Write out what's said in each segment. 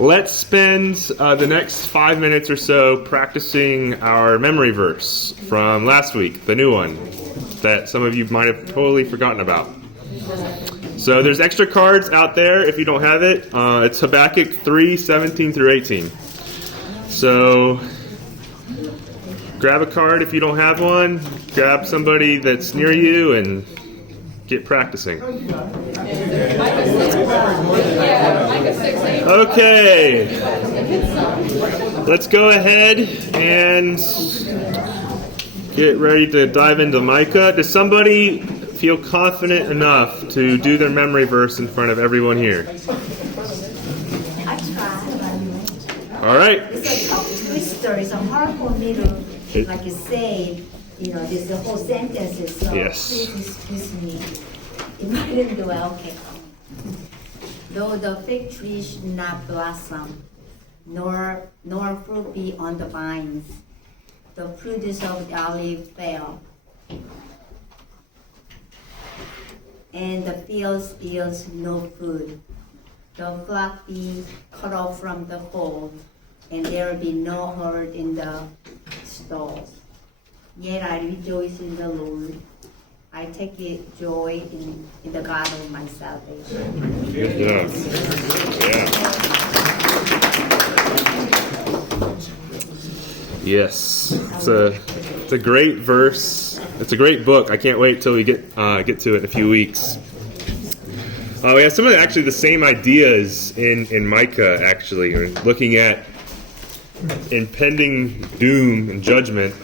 Let's spend the next 5 minutes or so practicing our memory verse from last week, the new one, that some of you might have totally forgotten about. So there's extra cards out there if you don't have it. It's Habakkuk 3:17 through 18. So grab a card if you don't have one. Grab somebody that's near you and get practicing. Okay. Let's go ahead and get ready to dive into Micah. Does somebody feel confident enough to do their memory verse in front of everyone here? I try. All right. It's a tongue twister. It's hard for me to, like you say, this the whole sentences. So Yes. please excuse me. If I didn't do it, okay. Though the fig tree should not blossom, nor fruit be on the vines, the produce of the olive fail, and the fields yields no food. The flock be cut off from the fold, and there be no herd in the stalls. Yet I rejoice in the Lord. I take it joy in the God of my salvation. Good job. Yeah. Yes. It's a great verse. It's a great book. I can't wait till we get to it in a few weeks. We have some of the same ideas in Micah, actually. We're looking at impending doom and judgment,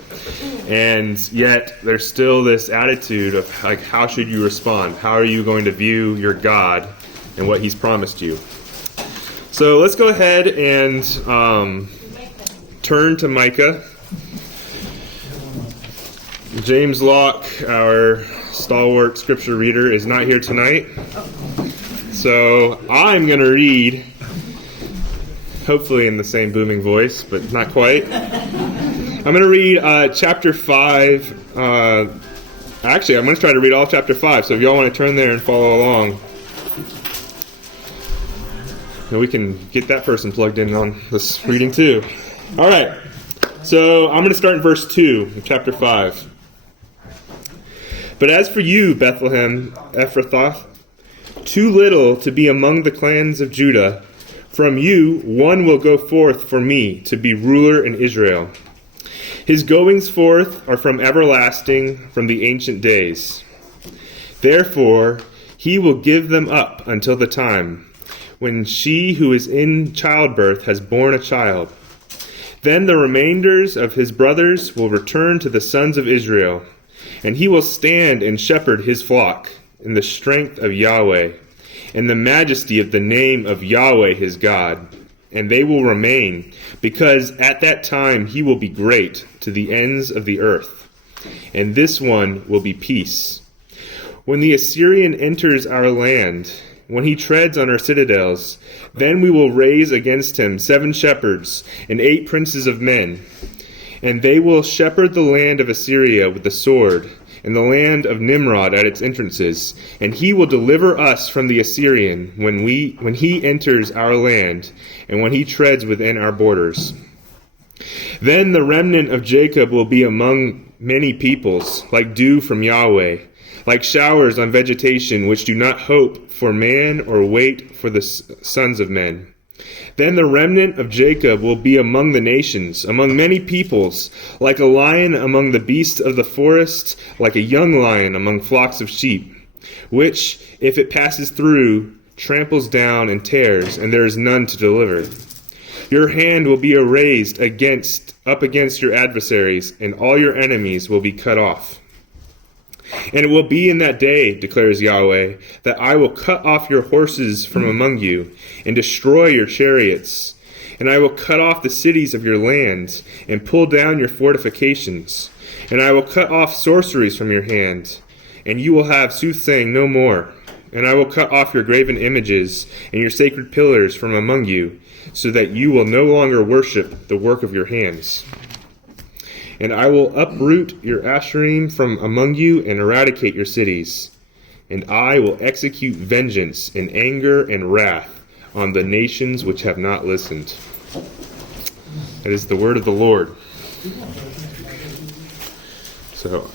and yet there's still this attitude of, like, how should you respond? How are you going to view your God and what He's promised you? So let's go ahead and turn to Micah. James Locke, our stalwart scripture reader, is not here tonight. So I'm going to read, hopefully in the same booming voice, but not quite. I'm going to read chapter 5. Actually, I'm going to try to read all chapter 5, so if y'all want to turn there and follow along, we can get that person plugged in on this reading too. All right, so I'm going to start in verse 2 of chapter 5. But as for you, Bethlehem Ephrathah, too little to be among the clans of Judah, from you one will go forth for me to be ruler in Israel. His goings forth are from everlasting, from the ancient days. Therefore he will give them up until the time when she who is in childbirth has borne a child. Then the remainders of his brothers will return to the sons of Israel, and he will stand and shepherd his flock in the strength of Yahweh, in the majesty of the name of Yahweh his God. And they will remain, because at that time he will be great to the ends of the earth. And this one will be peace. When the Assyrian enters our land, when he treads on our citadels, then we will raise against him 7 shepherds and 8 princes of men. And they will shepherd the land of Assyria with the sword, and the land of Nimrod at its entrances. And he will deliver us from the Assyrian when he enters our land, and when he treads within our borders. Then the remnant of Jacob will be among many peoples, like dew from Yahweh, like showers on vegetation, which do not hope for man or wait for the sons of men. Then the remnant of Jacob will be among the nations, among many peoples, like a lion among the beasts of the forest, like a young lion among flocks of sheep, which, if it passes through, tramples down and tears, and there is none to deliver. Your hand will be raised up against your adversaries, and all your enemies will be cut off. And it will be in that day, declares Yahweh, that I will cut off your horses from among you, and destroy your chariots. And I will cut off the cities of your lands, and pull down your fortifications. And I will cut off sorceries from your hand, and you will have soothsaying no more. And I will cut off your graven images, and your sacred pillars from among you, so that you will no longer worship the work of your hands. And I will uproot your Asherim from among you and eradicate your cities. And I will execute vengeance in anger and wrath on the nations which have not listened. That is the word of the Lord. So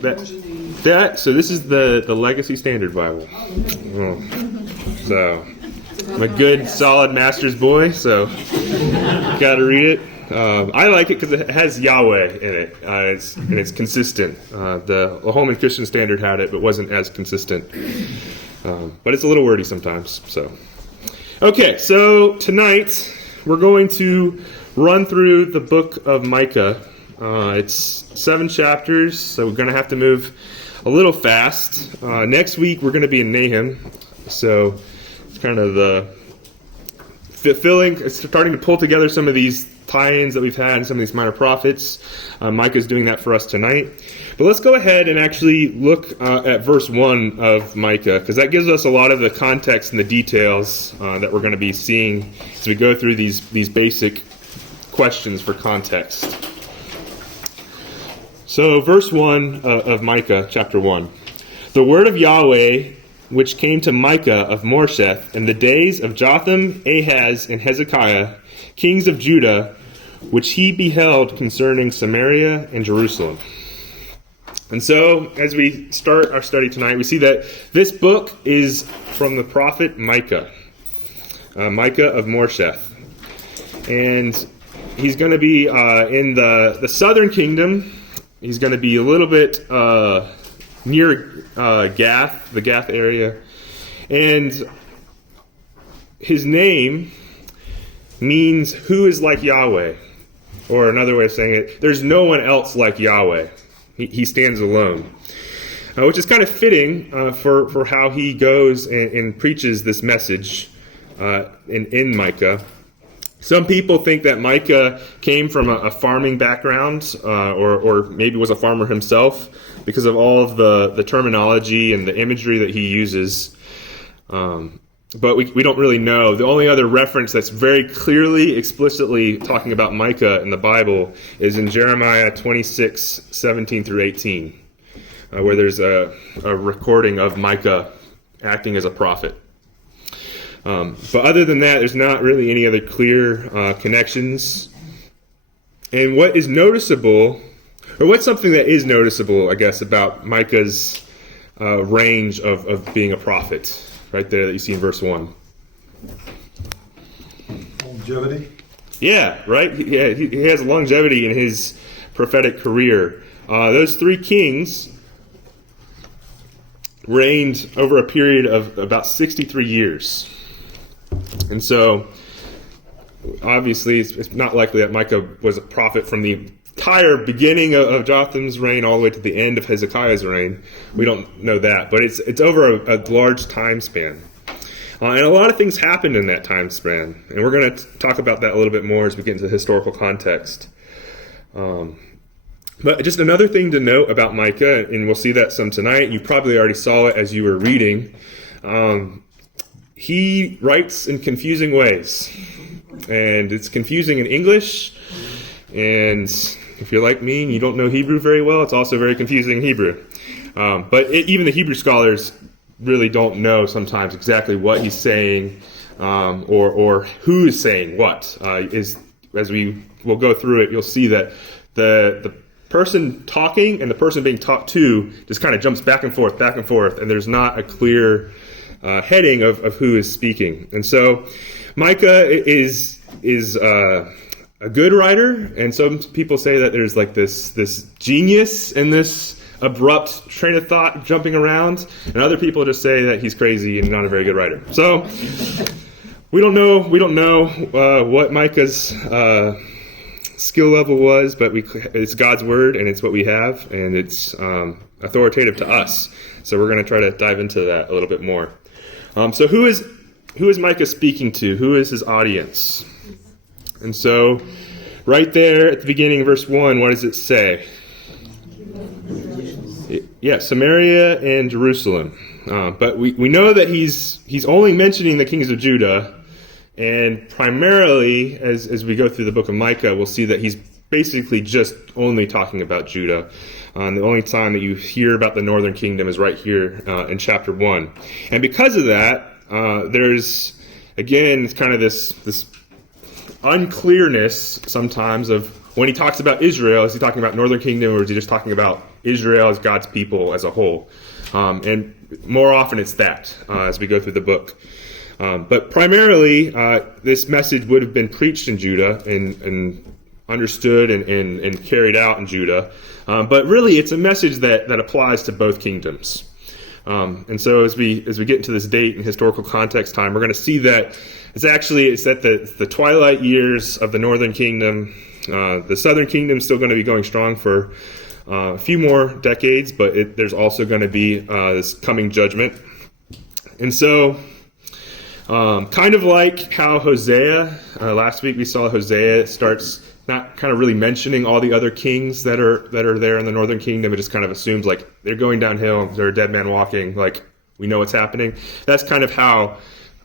this is the Legacy Standard Bible. So I'm a good, solid master's boy, so got to read it. I like it because it has Yahweh in it, it's consistent. The Holman Christian Standard had it, but wasn't as consistent. But it's a little wordy sometimes. So, okay, so tonight we're going to run through the book of Micah. It's 7 chapters, so we're going to have to move a little fast. Next week we're going to be in Nahum, so it's kind of starting to pull together some of these tie-ins that we've had and some of these minor prophets. Micah's doing that for us tonight. But let's go ahead and actually look at verse 1 of Micah, because that gives us a lot of the context and the details that we're going to be seeing as we go through these basic questions for context. So verse 1 of Micah, chapter 1. The word of Yahweh, which came to Micah of Morsheth in the days of Jotham, Ahaz, and Hezekiah, kings of Judah, which he beheld concerning Samaria and Jerusalem. And so, as we start our study tonight, we see that this book is from the prophet Micah, Micah of Morsheth. And he's going to be in the southern kingdom. He's going to be a little bit near Gath, the Gath area. And his name means who is like Yahweh. Or another way of saying it, there's no one else like Yahweh. He stands alone. Which is kind of fitting for how he goes and preaches this message in Micah. Some people think that Micah came from a farming background, or maybe was a farmer himself, because of all of the terminology and the imagery that he uses. But we don't really know. The only other reference that's very clearly, explicitly talking about Micah in the Bible is in Jeremiah 26, 17 through 18, where there's a recording of Micah acting as a prophet. But other than that, there's not really any other clear connections. And what is noticeable, or what's something that is noticeable, I guess, about Micah's range of being a prophet, right there that you see in verse 1. Longevity? Yeah, right? He has longevity in his prophetic career. Those 3 kings reigned over a period of about 63 years. And so, obviously, it's not likely that Micah was a prophet from the entire beginning of Jotham's reign all the way to the end of Hezekiah's reign. We don't know that, but it's over a large time span. And a lot of things happened in that time span, and we're going to talk about that a little bit more as we get into the historical context. But just another thing to note about Micah, and we'll see that some tonight, you probably already saw it as you were reading, he writes in confusing ways. And it's confusing in English, and if you're like me and you don't know Hebrew very well, it's also very confusing in Hebrew. But even the Hebrew scholars really don't know sometimes exactly what he's saying, or who is saying what. As we will go through it, you'll see that the person talking and the person being talked to just kind of jumps back and forth, and there's not a clear heading of who is speaking. And so Micah is a good writer, and some people say that there's like this genius in this abrupt train of thought jumping around, and other people just say that he's crazy and not a very good writer. So we don't know what Micah's skill level was, but it's God's word, and it's what we have, and it's authoritative to us. So we're going to try to dive into that a little bit more. So who is Micah speaking to? Who is his audience? And so, right there at the beginning of verse 1, what does it say? Yeah, Samaria and Jerusalem. But we know that he's only mentioning the kings of Judah, and primarily, as we go through the book of Micah, we'll see that he's basically just only talking about Judah. The only time that you hear about the northern kingdom is right here in chapter 1. And because of that, there's again, it's kind of this unclearness sometimes of when he talks about Israel, is he talking about northern kingdom, or is he just talking about Israel as God's people as a whole? And more often it's that as we go through the book. But primarily, this message would have been preached in Judah and understood and carried out in Judah. But really, it's a message that applies to both kingdoms. And so as we get into this date and historical context time, we're going to see that it's at the twilight years of the northern kingdom. The southern kingdom is still going to be going strong for a few more decades, but there's also going to be this coming judgment. And so, kind of like how Hosea, last week we saw Hosea starts not kind of really mentioning all the other kings that are there in the northern kingdom. It just kind of assumes like they're going downhill, they're a dead man walking, like we know what's happening. That's kind of how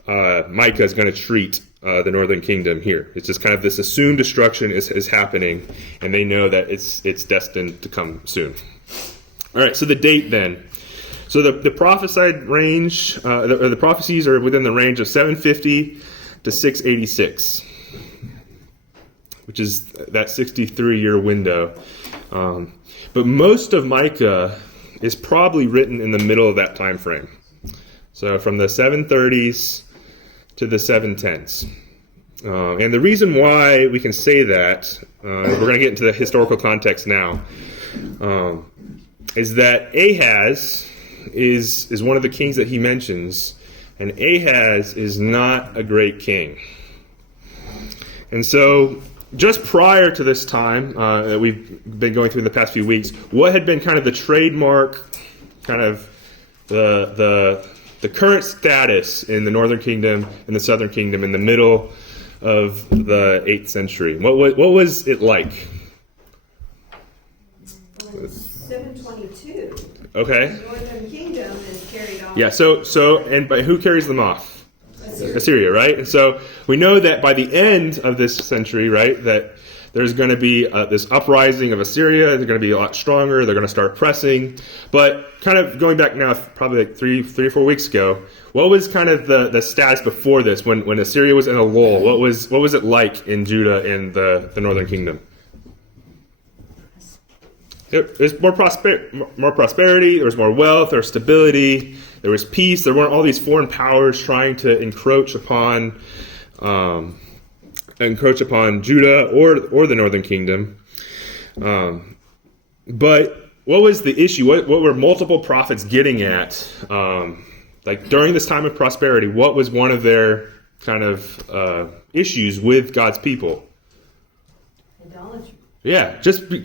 Micah is going to treat the northern kingdom here. It's just kind of this assumed destruction is happening, and they know that it's destined to come soon. All right, so the date then. So the prophesied range, the prophecies are within the range of 750 to 686, which is that 63-year window. But most of Micah is probably written in the middle of that time frame. So from the 730s to the 710s. And the reason why we can say that, we're going to get into the historical context now, is that Ahaz is one of the kings that he mentions, and Ahaz is not a great king. And so just prior to this time that we've been going through in the past few weeks, what had been kind of the trademark, kind of the current status in the northern kingdom and the southern kingdom in the middle of the 8th century? What was it like? 722. Okay. The northern kingdom is carried off. Yeah, but who carries them off? Assyria, right? And so we know that by the end of this century, right, that there's going to be this uprising of Assyria. They're going to be a lot stronger. They're going to start pressing. But kind of going back now, probably like three or 4 weeks ago, what was kind of the status before this when Assyria was in a lull? What was it like in Judah and the northern kingdom? There's more prosperity. There was more wealth. There was stability. There was peace. There weren't all these foreign powers trying to encroach upon Judah or the northern kingdom. But what was the issue? What were multiple prophets getting at? Like during this time of prosperity, what was one of their kind of issues with God's people? Idolatry. Yeah,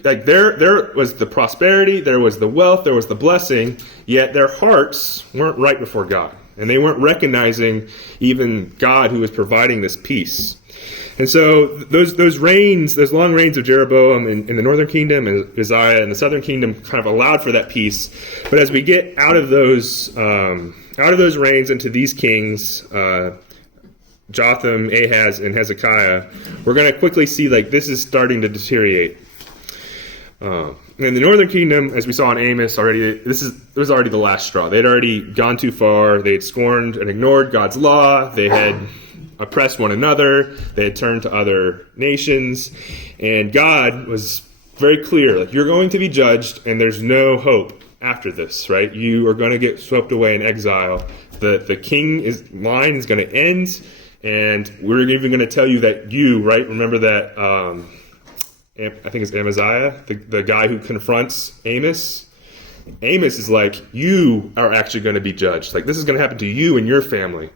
like there was the prosperity, there was the wealth, there was the blessing, yet their hearts weren't right before God. And they weren't recognizing even God who was providing this peace. And so those long reigns of Jeroboam in the northern kingdom and Uzziah in the southern kingdom kind of allowed for that peace. But as we get out of those reigns into these kings, Jotham, Ahaz, and Hezekiah, we're going to quickly see like this is starting to deteriorate. In the northern kingdom, as we saw in Amos already, this was already the last straw. They'd already gone too far. They had scorned and ignored God's law. They had oppressed one another. They had turned to other nations. And God was very clear, like, you're going to be judged, and there's no hope after this, right? You are going to get swept away in exile. The king line is going to end. And we're even going to tell you that right? Remember that, I think it's Amaziah, the guy who confronts Amos? Amos is like, you are actually going to be judged. Like, this is going to happen to you and your family.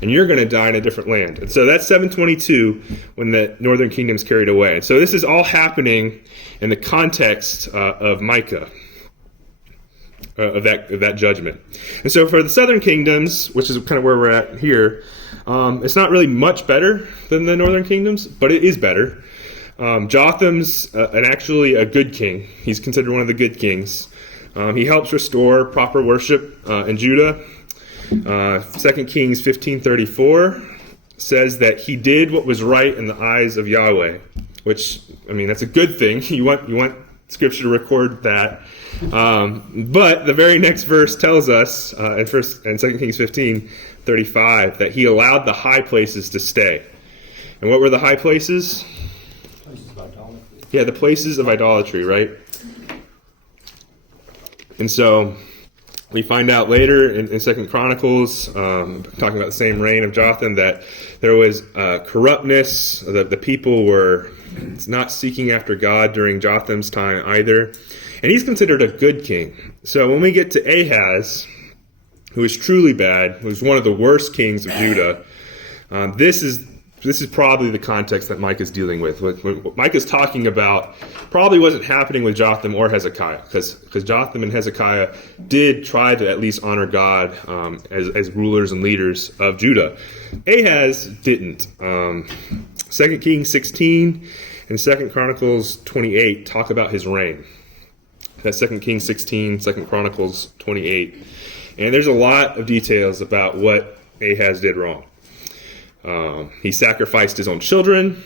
And you're going to die in a different land. And so that's 722 when the northern kingdom's carried away. And so this is all happening in the context of Micah. Of that judgment. And so for the southern kingdoms, which is kind of where we're at here, it's not really much better than the northern kingdoms, but it is better. Jotham's actually a good king. He's considered one of the good kings. He helps restore proper worship in Judah. 2 Kings 15:34 says that he did what was right in the eyes of Yahweh, which, I mean, that's a good thing. You want scripture to record that. But the very next verse tells us in 2 Kings 15:35 that he allowed the high places to stay. And what were the high places? Places of idolatry. Yeah, the places of idolatry, right? And so we find out later in 2 Chronicles, talking about the same reign of Jotham, that there was corruptness, that the people were not seeking after God during Jotham's time either. And he's considered a good king. So when we get to Ahaz, who is truly bad, who is one of the worst kings of Judah, this is probably the context that Micah is dealing with. What Micah's talking about probably wasn't happening with Jotham or Hezekiah, because Jotham and Hezekiah did try to at least honor God as rulers and leaders of Judah. Ahaz didn't. 2 Kings 16 and 2 Chronicles 28 talk about his reign. That's 2 Kings 16, 2 Chronicles 28. And there's a lot of details about what Ahaz did wrong. He sacrificed his own children.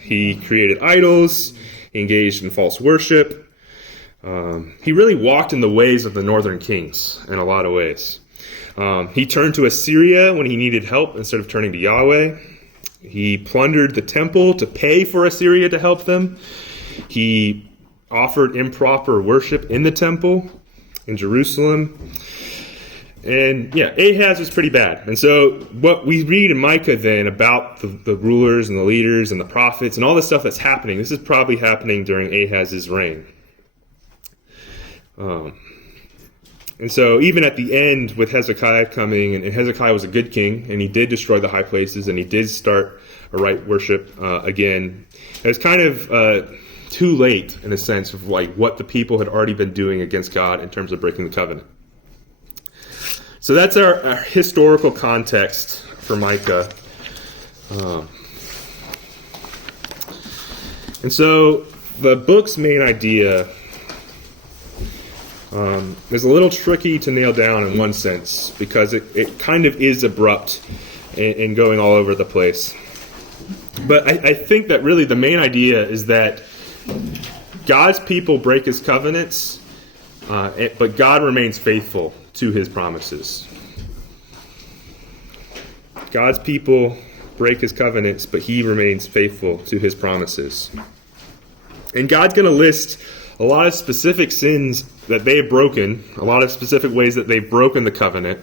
He created idols. He engaged in false worship. He really walked in the ways of the northern kings in a lot of ways. He turned to Assyria when he needed help instead of turning to Yahweh. He plundered the temple to pay for Assyria to help them. He offered improper worship in the temple in Jerusalem. And yeah, Ahaz was pretty bad. And so what we read in Micah then about the rulers and the leaders and the prophets and all the stuff that's happening, this is probably happening during Ahaz's reign. And so even at the end with Hezekiah coming, and Hezekiah was a good king, and he did destroy the high places, and he did start a right worship again. It was kind of too late in a sense of like what the people had already been doing against God in terms of breaking the covenant. So that's our historical context for Micah. And so the book's main idea is a little tricky to nail down in one sense, because it kind of is abrupt and going all over the place. But I think that really the main idea is that God's people break his covenants, but God remains faithful to his promises. God's people break his covenants, but he remains faithful to his promises. And God's going to list a lot of specific sins that they have broken, a lot of specific ways that they've broken the covenant.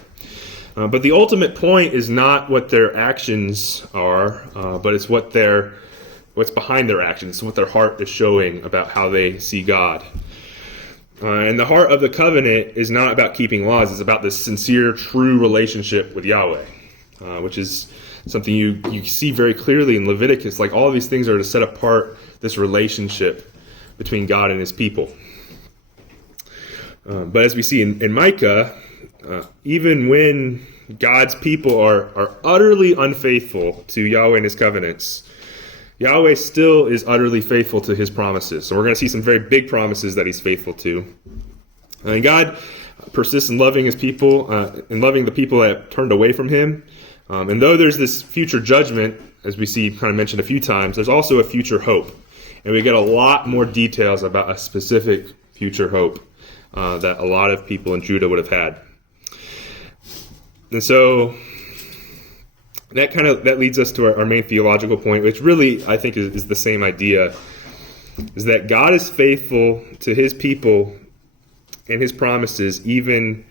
But the ultimate point is not what their actions are, but it's what's behind their actions, what their heart is showing about how they see God. And the heart of the covenant is not about keeping laws. It's about this sincere, true relationship with Yahweh, which is something you see very clearly in Leviticus. Like all of these things are to set apart this relationship between God and his people. But as we see in Micah, even when God's people are utterly unfaithful to Yahweh and his covenants, Yahweh still is utterly faithful to his promises. So we're going to see some very big promises that he's faithful to. And God persists in loving his people, in loving the people that turned away from him. And though there's this future judgment, as we see kind of mentioned a few times, there's also a future hope. And we get a lot more details about a specific future hope that a lot of people in Judah would have had. And so that leads us to our main theological point, which really I think is the same idea, is that God is faithful to his people and his promises even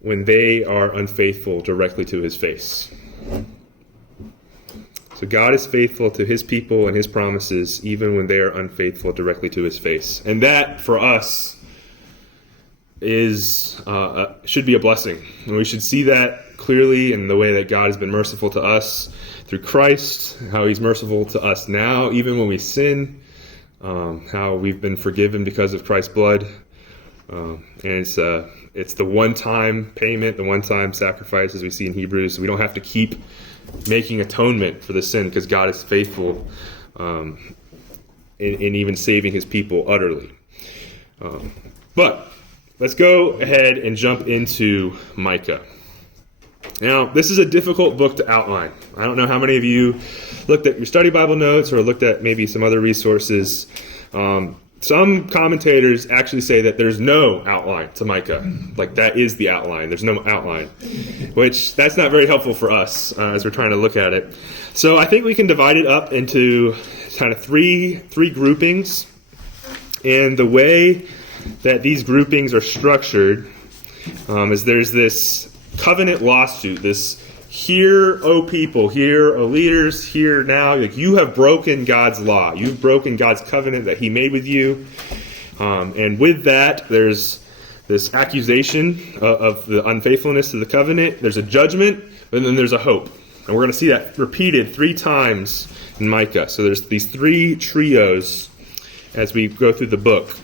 when they are unfaithful directly to his face. So God is faithful to his people and his promises even when they are unfaithful directly to his face. And that, for us, should be a blessing. And we should see that clearly in the way that God has been merciful to us through Christ, how he's merciful to us now, even when we sin, how we've been forgiven because of Christ's blood. And it's the one-time payment, the one-time sacrifice, as we see in Hebrews. We don't have to keep making atonement for the sin because God is faithful in even saving his people utterly. But let's go ahead and jump into Micah. Now, this is a difficult book to outline. I don't know how many of you looked at your study Bible notes or looked at maybe some other resources. some commentators actually say that there's no outline to Micah. Like, that is the outline. There's no outline, which that's not very helpful for us as we're trying to look at it. So I think we can divide it up into kind of three groupings. And the way that these groupings are structured is there's this covenant lawsuit, this "Hear, O people, hear, O leaders, hear now. Like, you have broken God's law. You've broken God's covenant that he made with you." And with that, there's this accusation of the unfaithfulness of the covenant. There's a judgment, and then there's a hope. And we're going to see that repeated 3 times in Micah. So there's these 3 trios as we go through the book.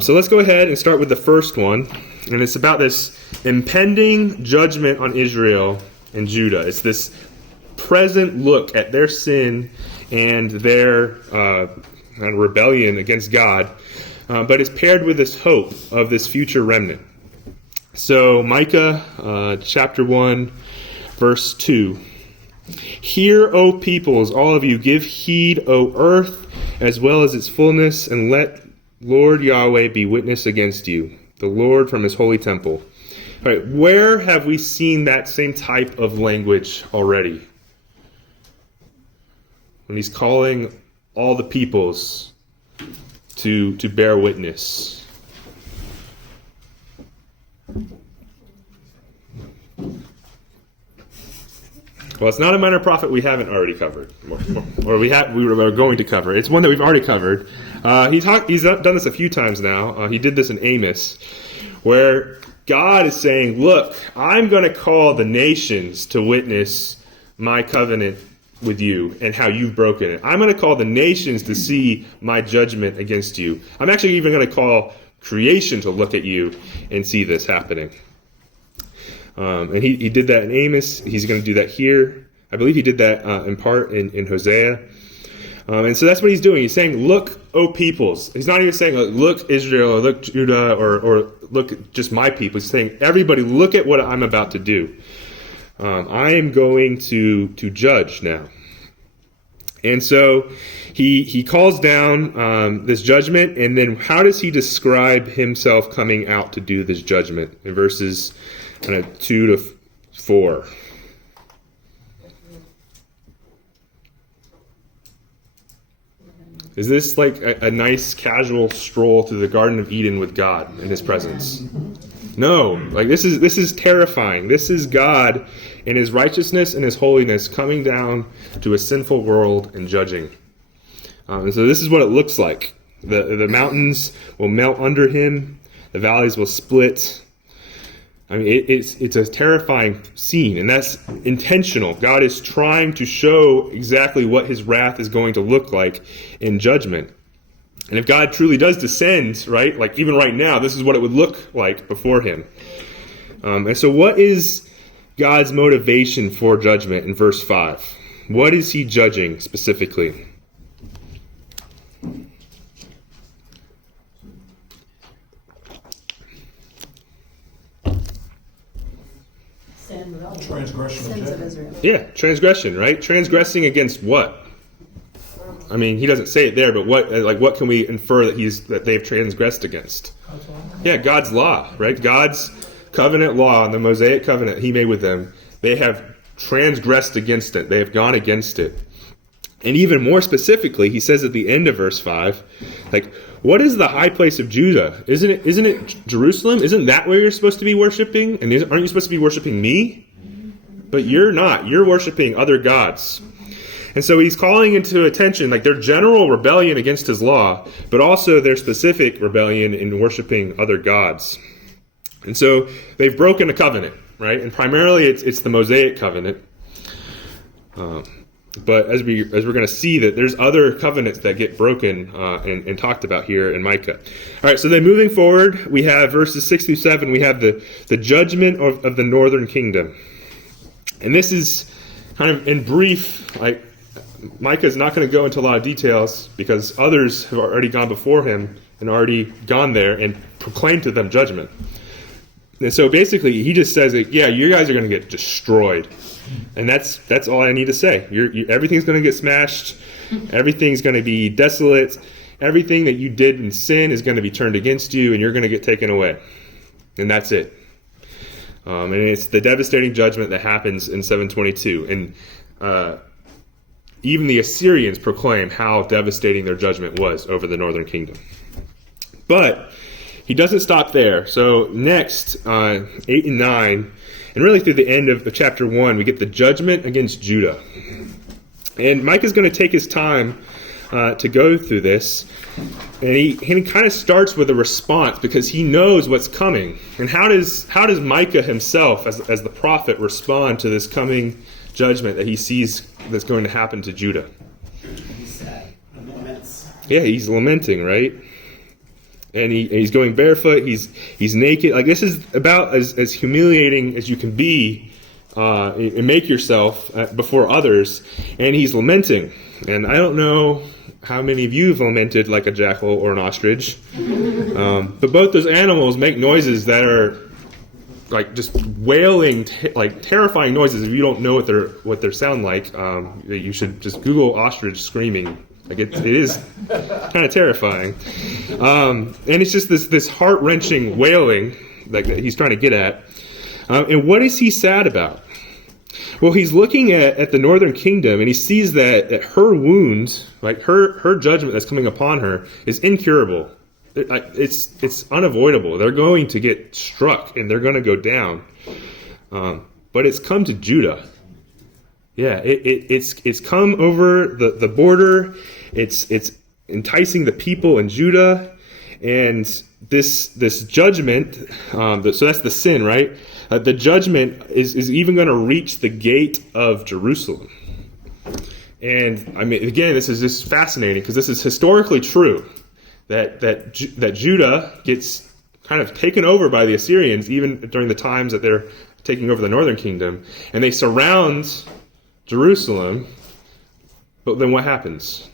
So let's go ahead and start with the first one. And it's about this impending judgment on Israel and Judah. It's this present look at their sin and their rebellion against God. But it's paired with this hope of this future remnant. So Micah chapter 1, verse 2. "Hear, O peoples, all of you, give heed, O earth, as well as its fullness, and let Lord Yahweh be witness against you, the Lord from his holy temple." All right, where have we seen that same type of language already? When he's calling all the peoples to bear witness. Well, it's not a minor prophet we haven't already covered, or we were going to cover. It's one that we've already covered. He's done this a few times now. He did this in Amos, where God is saying, "Look, I'm going to call the nations to witness my covenant with you and how you've broken it. I'm going to call the nations to see my judgment against you. I'm actually even going to call creation to look at you and see this happening." And he did that in Amos. He's going to do that here. I believe he did that in part in Hosea. And so that's what he's doing. He's saying, "Look, O peoples." He's not even saying, "Look, Israel," or "Look, Judah," or "Look, just my people." He's saying, "Everybody, look at what I'm about to do. I am going to judge now." And so he calls down this judgment, and then how does he describe himself coming out to do this judgment? In verses 2 to 4. Is this like a nice casual stroll through the Garden of Eden with God in his presence? No, like this is terrifying. This is God in his righteousness and his holiness coming down to a sinful world and judging. And so this is what it looks like. The mountains will melt under him. The valleys will split. I mean, it's a terrifying scene, and that's intentional. God is trying to show exactly what his wrath is going to look like in judgment. And if God truly does descend, right, like even right now, this is what it would look like before him. And so what is God's motivation for judgment in verse 5? What is he judging specifically? Transgression of Israel. Yeah, transgression, right? Transgressing against what? I mean, he doesn't say it there, but what can we infer that they've transgressed against? Yeah, God's law, right? God's covenant law and the Mosaic covenant he made with them, they have transgressed against it. They have gone against it. And even more specifically, he says at the end of verse 5, like, what is the high place of Judah? Isn't it Jerusalem? Isn't that where you're supposed to be worshiping? And aren't you supposed to be worshiping me? But you're not. You're worshiping other gods. And so he's calling into attention like their general rebellion against his law, but also their specific rebellion in worshiping other gods. And so they've broken a covenant, right? And primarily it's the Mosaic covenant. But as we're going to see that there's other covenants that get broken and talked about here in Micah. All right, so then moving forward, we have verses 6 through 7. We have the judgment of the northern kingdom. And this is kind of in brief, like Micah's not going to go into a lot of details because others have already gone before him and already gone there and proclaimed to them judgment. And so basically he just says, that, yeah, you guys are going to get destroyed. And that's all I need to say. Everything's going to get smashed. Everything's going to be desolate. everything that you did in sin is going to be turned against you, and you're going to get taken away. And that's it. And it's the devastating judgment that happens in 722. And even the Assyrians proclaim how devastating their judgment was over the northern kingdom. But he doesn't stop there. So next, 8 and 9, and really through the end of chapter 1, we get the judgment against Judah. And Micah's going to take his time to go through this. And he kind of starts with a response because he knows what's coming. And how does Micah himself, as the prophet, respond to this coming judgment that he sees that's going to happen to Judah? He's sad. He laments. Yeah, he's lamenting, right? And he's going barefoot. He's naked. Like, this is about as humiliating as you can be and make yourself before others. And he's lamenting. And I don't know how many of you have lamented like a jackal or an ostrich. But both those animals make noises that are like just wailing, like terrifying noises. If you don't know what they sound like, you should just Google ostrich screaming. Like it is kind of terrifying. And it's just this heart-wrenching wailing that he's trying to get at. And what is he sad about? Well, he's looking at the northern kingdom, and he sees that her wound, like her judgment that's coming upon her, is incurable. It's unavoidable. They're going to get struck, and they're going to go down. But it's come to Judah. Yeah, it's come over the border. It's enticing the people in Judah, and this judgment. So that's the sin, right? The judgment is even going to reach the gate of Jerusalem. And I mean, again, this is just fascinating because this is historically true that Judah gets kind of taken over by the Assyrians, even during the times that they're taking over the northern kingdom, and they surround Jerusalem. But then what happens?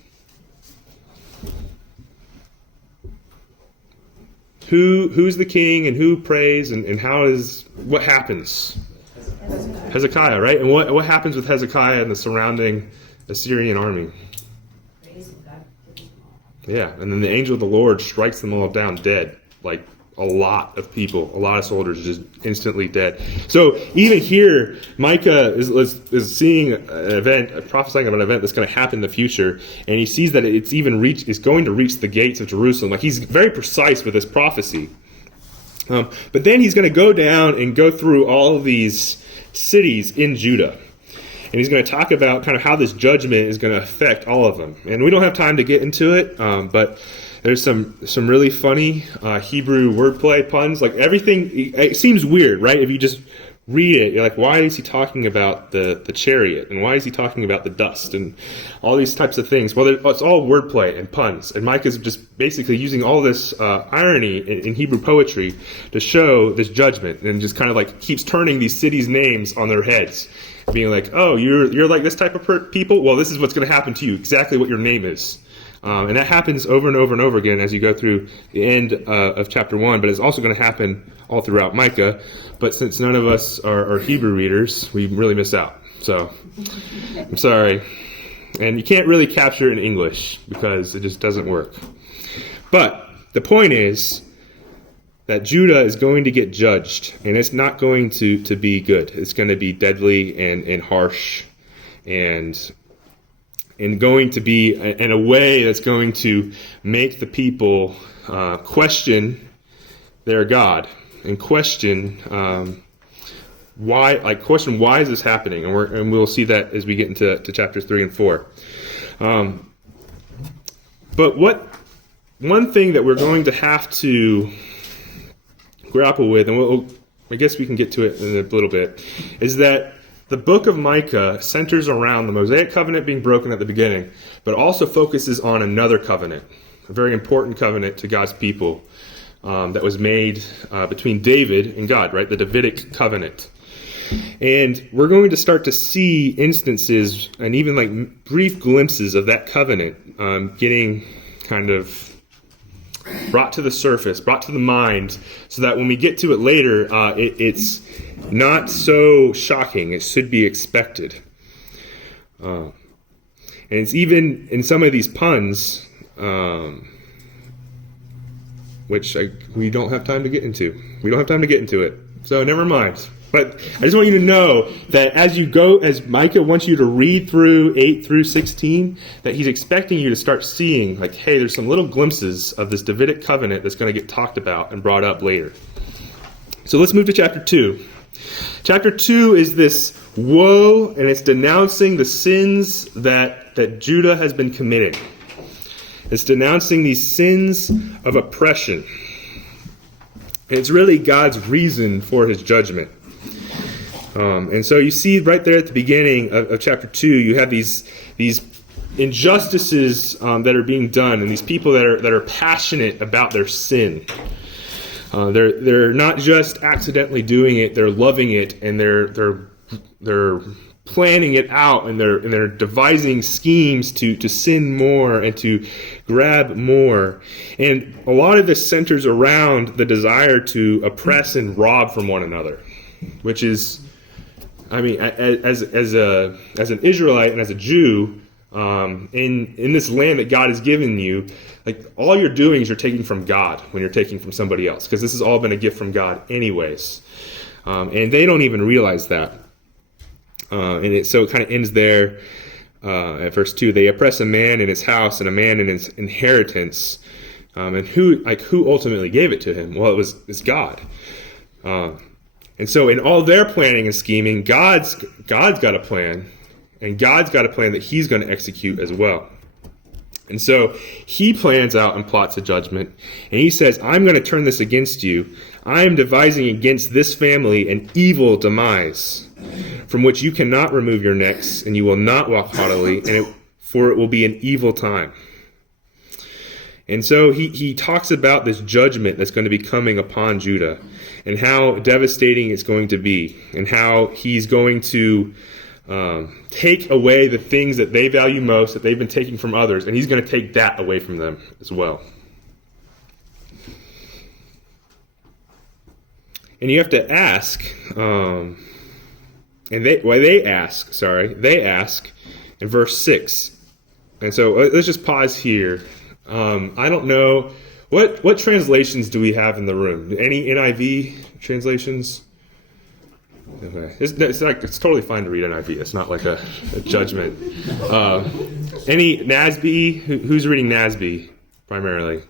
Who's the king and who prays and what happens? Hezekiah, right? And what happens with Hezekiah and the surrounding Assyrian army? Yeah, and then the angel of the Lord strikes them all down dead. Like a lot of people, a lot of soldiers just instantly dead. So even here, Micah is seeing an event, prophesying of an event that's going to happen in the future, and he sees that it's going to reach the gates of Jerusalem. Like he's very precise with this prophecy. But then he's going to go down and go through all of these cities in Judah. And he's going to talk about kind of how this judgment is going to affect all of them. And we don't have time to get into it, but there's some really funny Hebrew wordplay puns. Like everything, it seems weird, right? If you just read it, you're like, why is he talking about the chariot? And why is he talking about the dust? And all these types of things. Well, it's all wordplay and puns. And Micah's just basically using all this irony in Hebrew poetry to show this judgment. And just kind of like keeps turning these cities' names on their heads. Being like, oh, you're like this type of people? Well, this is what's going to happen to you. Exactly what your name is. And that happens over and over and over again as you go through the end of chapter 1, but it's also going to happen all throughout Micah. But since none of us are Hebrew readers, we really miss out. So, I'm sorry. And you can't really capture it in English because it just doesn't work. But the point is that Judah is going to get judged, and it's not going to be good. It's going to be deadly and harsh and going to be in a way that's going to make the people question their God and question why is this happening, and we'll see that as we get into chapters 3 and 4. But one thing that we're going to have to grapple with, and I guess we can get to it in a little bit, is that the book of Micah centers around the Mosaic covenant being broken at the beginning, but also focuses on another covenant, a very important covenant to God's people that was made between David and God, right? The Davidic covenant. And we're going to start to see instances and even like brief glimpses of that covenant getting kind of brought to the surface, brought to the mind, so that when we get to it later, it's not so shocking. It should be expected. And it's even in some of these puns, which we don't have time to get into. We don't have time to get into it. So never mind. But I just want you to know that as Micah wants you to read through 8 through 16, that he's expecting you to start seeing, like, hey, there's some little glimpses of this Davidic covenant that's going to get talked about and brought up later. So let's move to chapter 2. Chapter 2 is this woe, and it's denouncing the sins that Judah has been committing. It's denouncing these sins of oppression. And it's really God's reason for his judgment. And so you see right there at the beginning of chapter 2, you have these injustices that are being done, and these people that are passionate about their sin. They're not just accidentally doing it; they're loving it, and they're planning it out, and they're devising schemes to sin more and to grab more. And a lot of this centers around the desire to oppress and rob from one another, which is, I mean, as an Israelite and as a Jew, in this land that God has given you, like, all you're doing is you're taking from God when you're taking from somebody else, because this has all been a gift from God anyways. And they don't even realize that. So it kind of ends there at verse 2. They oppress a man in his house and a man in his inheritance. And who ultimately gave it to him? Well, it's God. And so in all their planning and scheming, God's got a plan, and God's got a plan that he's going to execute as well. And so he plans out and plots a judgment, and he says, I'm going to turn this against you. I am devising against this family an evil demise, from which you cannot remove your necks, and you will not walk haughtily, for it will be an evil time. And so he talks about this judgment that's going to be coming upon Judah, and how devastating it's going to be, and how he's going to take away the things that they value most, that they've been taking from others, and he's going to take that away from them as well. And you have to ask, they ask in verse 6. And so let's just pause here. I don't know, what translations do we have in the room? Any NIV translations? Okay. It's totally fine to read NIV. It's not like a judgment. Any NASB? Who's reading NASB primarily?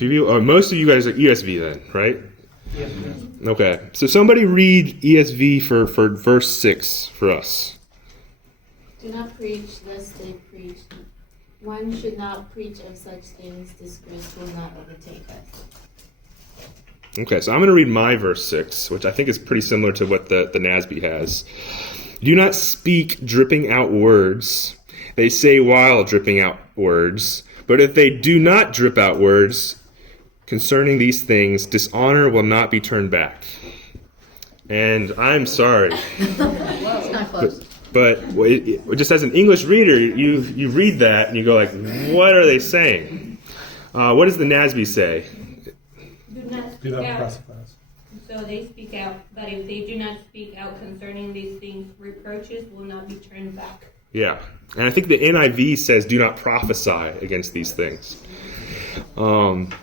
Most of you guys are ESV then, right? Yeah. Okay. So somebody read ESV for verse 6 for us. Do not preach lest they preach. One should not preach of such things. Disgrace will not overtake us. Okay, so I'm going to read my verse 6, which I think is pretty similar to what the NASB has. Do not speak dripping out words. They say while dripping out words. But if they do not drip out words concerning these things, dishonor will not be turned back. And I'm sorry. It's not close. But just as an English reader, you read that and you go like, what are they saying? What does the NASB say? Do not proselytize. So they speak out, but if they do not speak out concerning these things, reproaches will not be turned back. Yeah, and I think the NIV says, do not prophesy against these things. And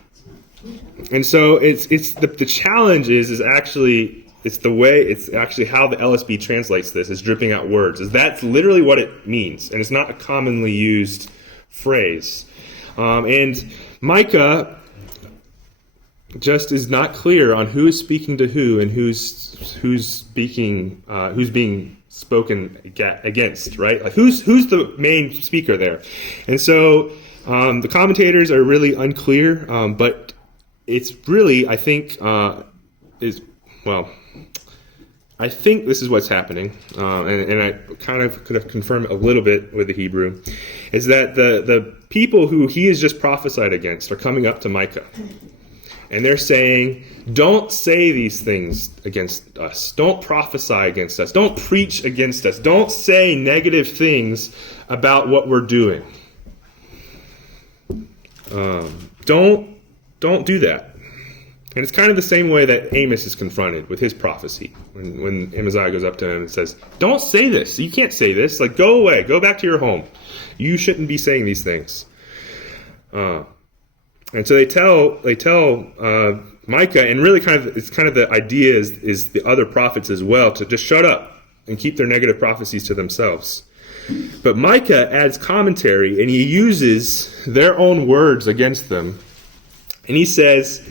so it's the challenge is actually, it's actually how the LSB translates this, is dripping out words. That's literally what it means, and it's not a commonly used phrase. And Micah just is not clear on who is speaking to who and who's being spoken against, right? Like who's the main speaker there? And so the commentators are really unclear, but it's really, I think this is what's happening, and I kind of could have confirmed a little bit with the Hebrew, is that the people who he has just prophesied against are coming up to Micah. And they're saying, don't say these things against us. Don't prophesy against us. Don't preach against us. Don't say negative things about what we're doing. Don't do that. And it's kind of the same way that Amos is confronted with his prophecy. When Amaziah goes up to him and says, don't say this. You can't say this. Like, go away. Go back to your home. You shouldn't be saying these things. And so they tell Micah, and really it's kind of the idea is the other prophets as well, to just shut up and keep their negative prophecies to themselves. But Micah adds commentary, and he uses their own words against them. And he says,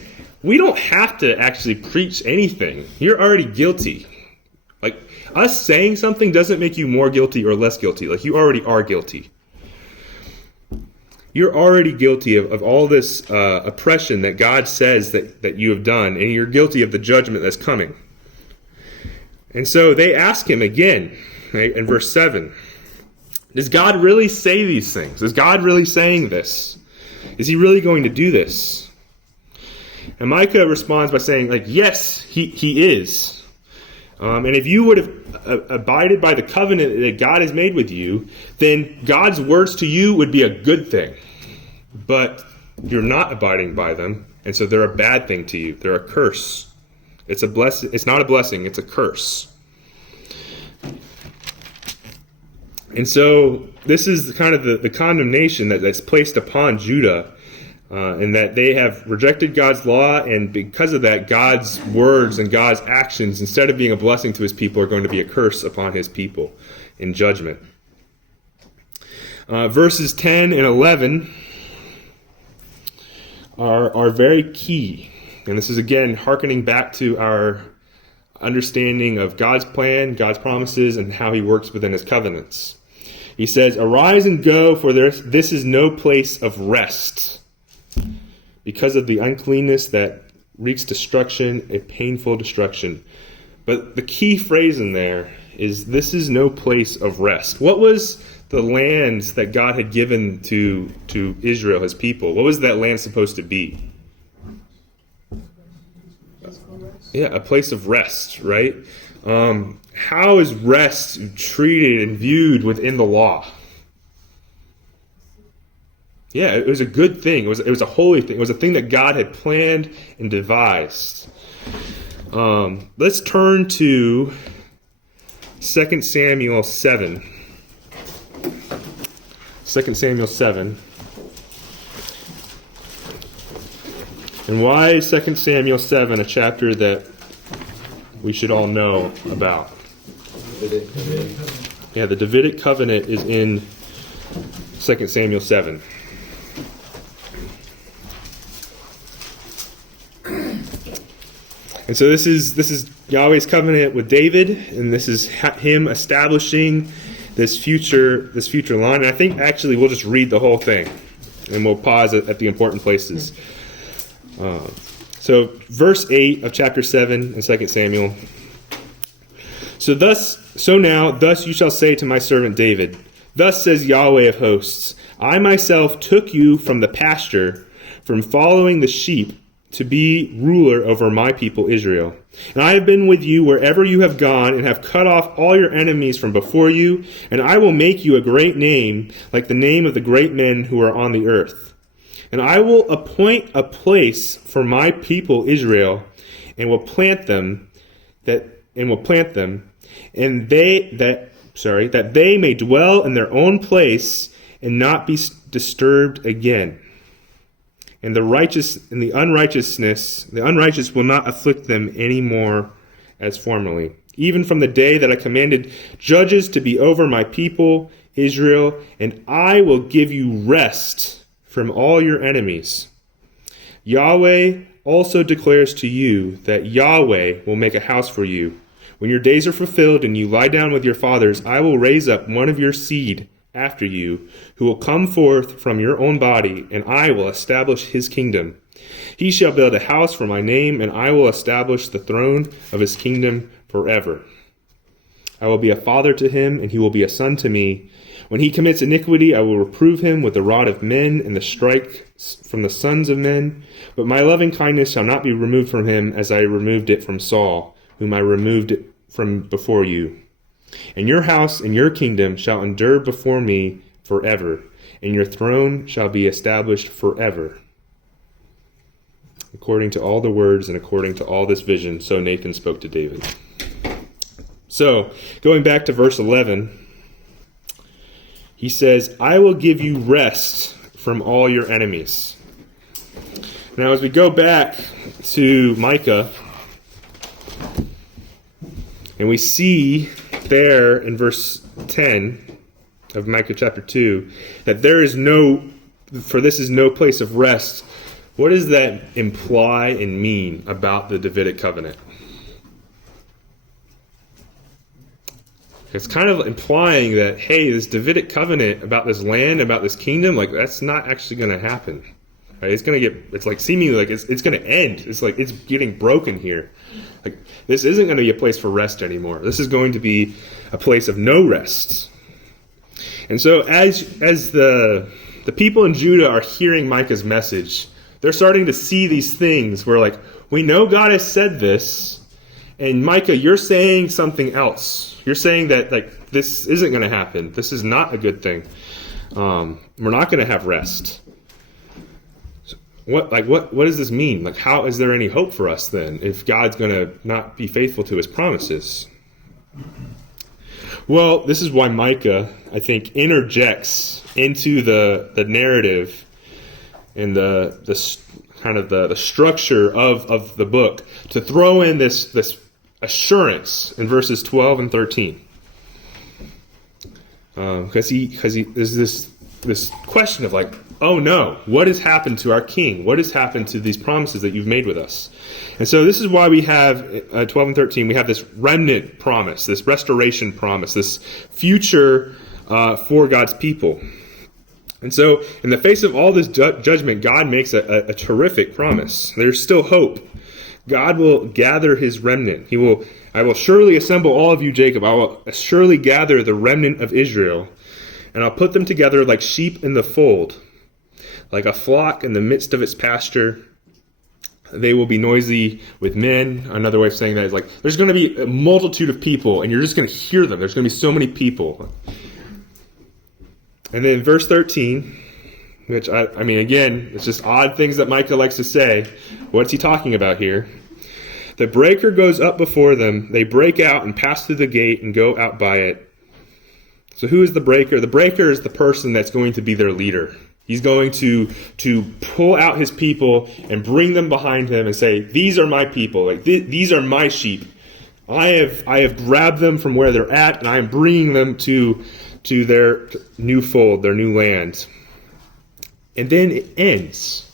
we don't have to actually preach anything. You're already guilty. Like, us saying something doesn't make you more guilty or less guilty. Like, you already are guilty. You're already guilty of all this oppression that God says that you have done, and you're guilty of the judgment that's coming. And so they ask him again, right, in verse 7, does God really say these things? Is God really saying this? Is he really going to do this? And Micah responds by saying, like, yes, he is. And if you would have abided by the covenant that God has made with you, then God's words to you would be a good thing. But you're not abiding by them, and so they're a bad thing to you. They're a curse. It's a blessing. It's not a blessing. It's a curse. And so this is kind of the condemnation that's placed upon Judah, and that they have rejected God's law, and because of that, God's words and God's actions, instead of being a blessing to his people, are going to be a curse upon his people in judgment. Verses 10 and 11 are very key. And this is, again, hearkening back to our understanding of God's plan, God's promises, and how he works within his covenants. He says, arise and go, for this is no place of rest, because of the uncleanness that wreaks destruction, a painful destruction. But the key phrase in there is, this is no place of rest. What was the land that God had given to Israel, his people? What was that land supposed to be? Yeah, a place of rest, right? How is rest treated and viewed within the law? Yeah, it was a good thing. It was a holy thing. It was a thing that God had planned and devised. Let's turn to 2 Samuel 7. 2 Samuel 7. And why is 2 Samuel 7 a chapter that we should all know about? Yeah, the Davidic covenant is in 2 Samuel 7. And so this is Yahweh's covenant with David, and this is him establishing this future line. And I think actually we'll just read the whole thing, and we'll pause at the important places. So verse 8 of chapter 7 in 2 Samuel. So now you shall say to my servant David, thus says Yahweh of hosts, I myself took you from the pasture, from following the sheep, to be ruler over my people Israel. And I have been with you wherever you have gone, and have cut off all your enemies from before you, and I will make you a great name, like the name of the great men who are on the earth. And I will appoint a place for my people Israel, and will plant them, that they may dwell in their own place and not be disturbed again. And the unrighteous will not afflict them any more as formerly, even from the day that I commanded judges to be over my people Israel, and I will give you rest from all your enemies. Yahweh also declares to you that Yahweh will make a house for you. When your days are fulfilled and you lie down with your fathers, I will raise up one of your seed after you, who will come forth from your own body, and I will establish his kingdom. He shall build a house for my name, and I will establish the throne of his kingdom forever. I will be a father to him, and he will be a son to me. When he commits iniquity, I will reprove him with the rod of men and the strike from the sons of men. But my loving kindness shall not be removed from him, as I removed it from Saul, whom I removed it from before you. And your house and your kingdom shall endure before me forever, and your throne shall be established forever. According to all the words and according to all this vision, so Nathan spoke to David. So, going back to verse 11, he says, I will give you rest from all your enemies. Now, as we go back to Micah, and we see there in verse 10 of Micah chapter 2, that for this is no place of rest. What does that imply and mean about the Davidic covenant? It's kind of implying that, hey, this Davidic covenant about this land, about this kingdom, like that's not actually going to happen. Right? It's like seemingly like it's going to end. It's like it's getting broken here. Like this isn't going to be a place for rest anymore. This is going to be a place of no rest. And so as the people in Judah are hearing Micah's message, they're starting to see these things where like, we know God has said this, and Micah, you're saying something else. You're saying that like this isn't going to happen. This is not a good thing. We're not going to have rest. So what does this mean? Like, how is there any hope for us then if God's going to not be faithful to his promises? Well, this is why Micah, I think, interjects into the narrative and the kind of the structure of the book to throw in this assurance in verses 12 and 13. Because there's this question of like, oh no, what has happened to our king? What has happened to these promises that you've made with us? And so this is why we have 12 and 13, we have this remnant promise, this restoration promise, this future for God's people. And so in the face of all this judgment, God makes a terrific promise. There's still hope. God will gather his remnant. I will surely assemble all of you, Jacob. I will surely gather the remnant of Israel, and I'll put them together like sheep in the fold, like a flock in the midst of its pasture. They will be noisy with men. Another way of saying that is like, there's going to be a multitude of people, and you're just going to hear them. There's going to be so many people. And then verse 13, which, I mean, again, it's just odd things that Micah likes to say. What's he talking about here? The breaker goes up before them. They break out and pass through the gate and go out by it. So who is the breaker? The breaker is the person that's going to be their leader. He's going to pull out his people and bring them behind him and say, these are my people. Like these are my sheep. I have grabbed them from where they're at, and I am bringing them to their new fold, their new land. And then it ends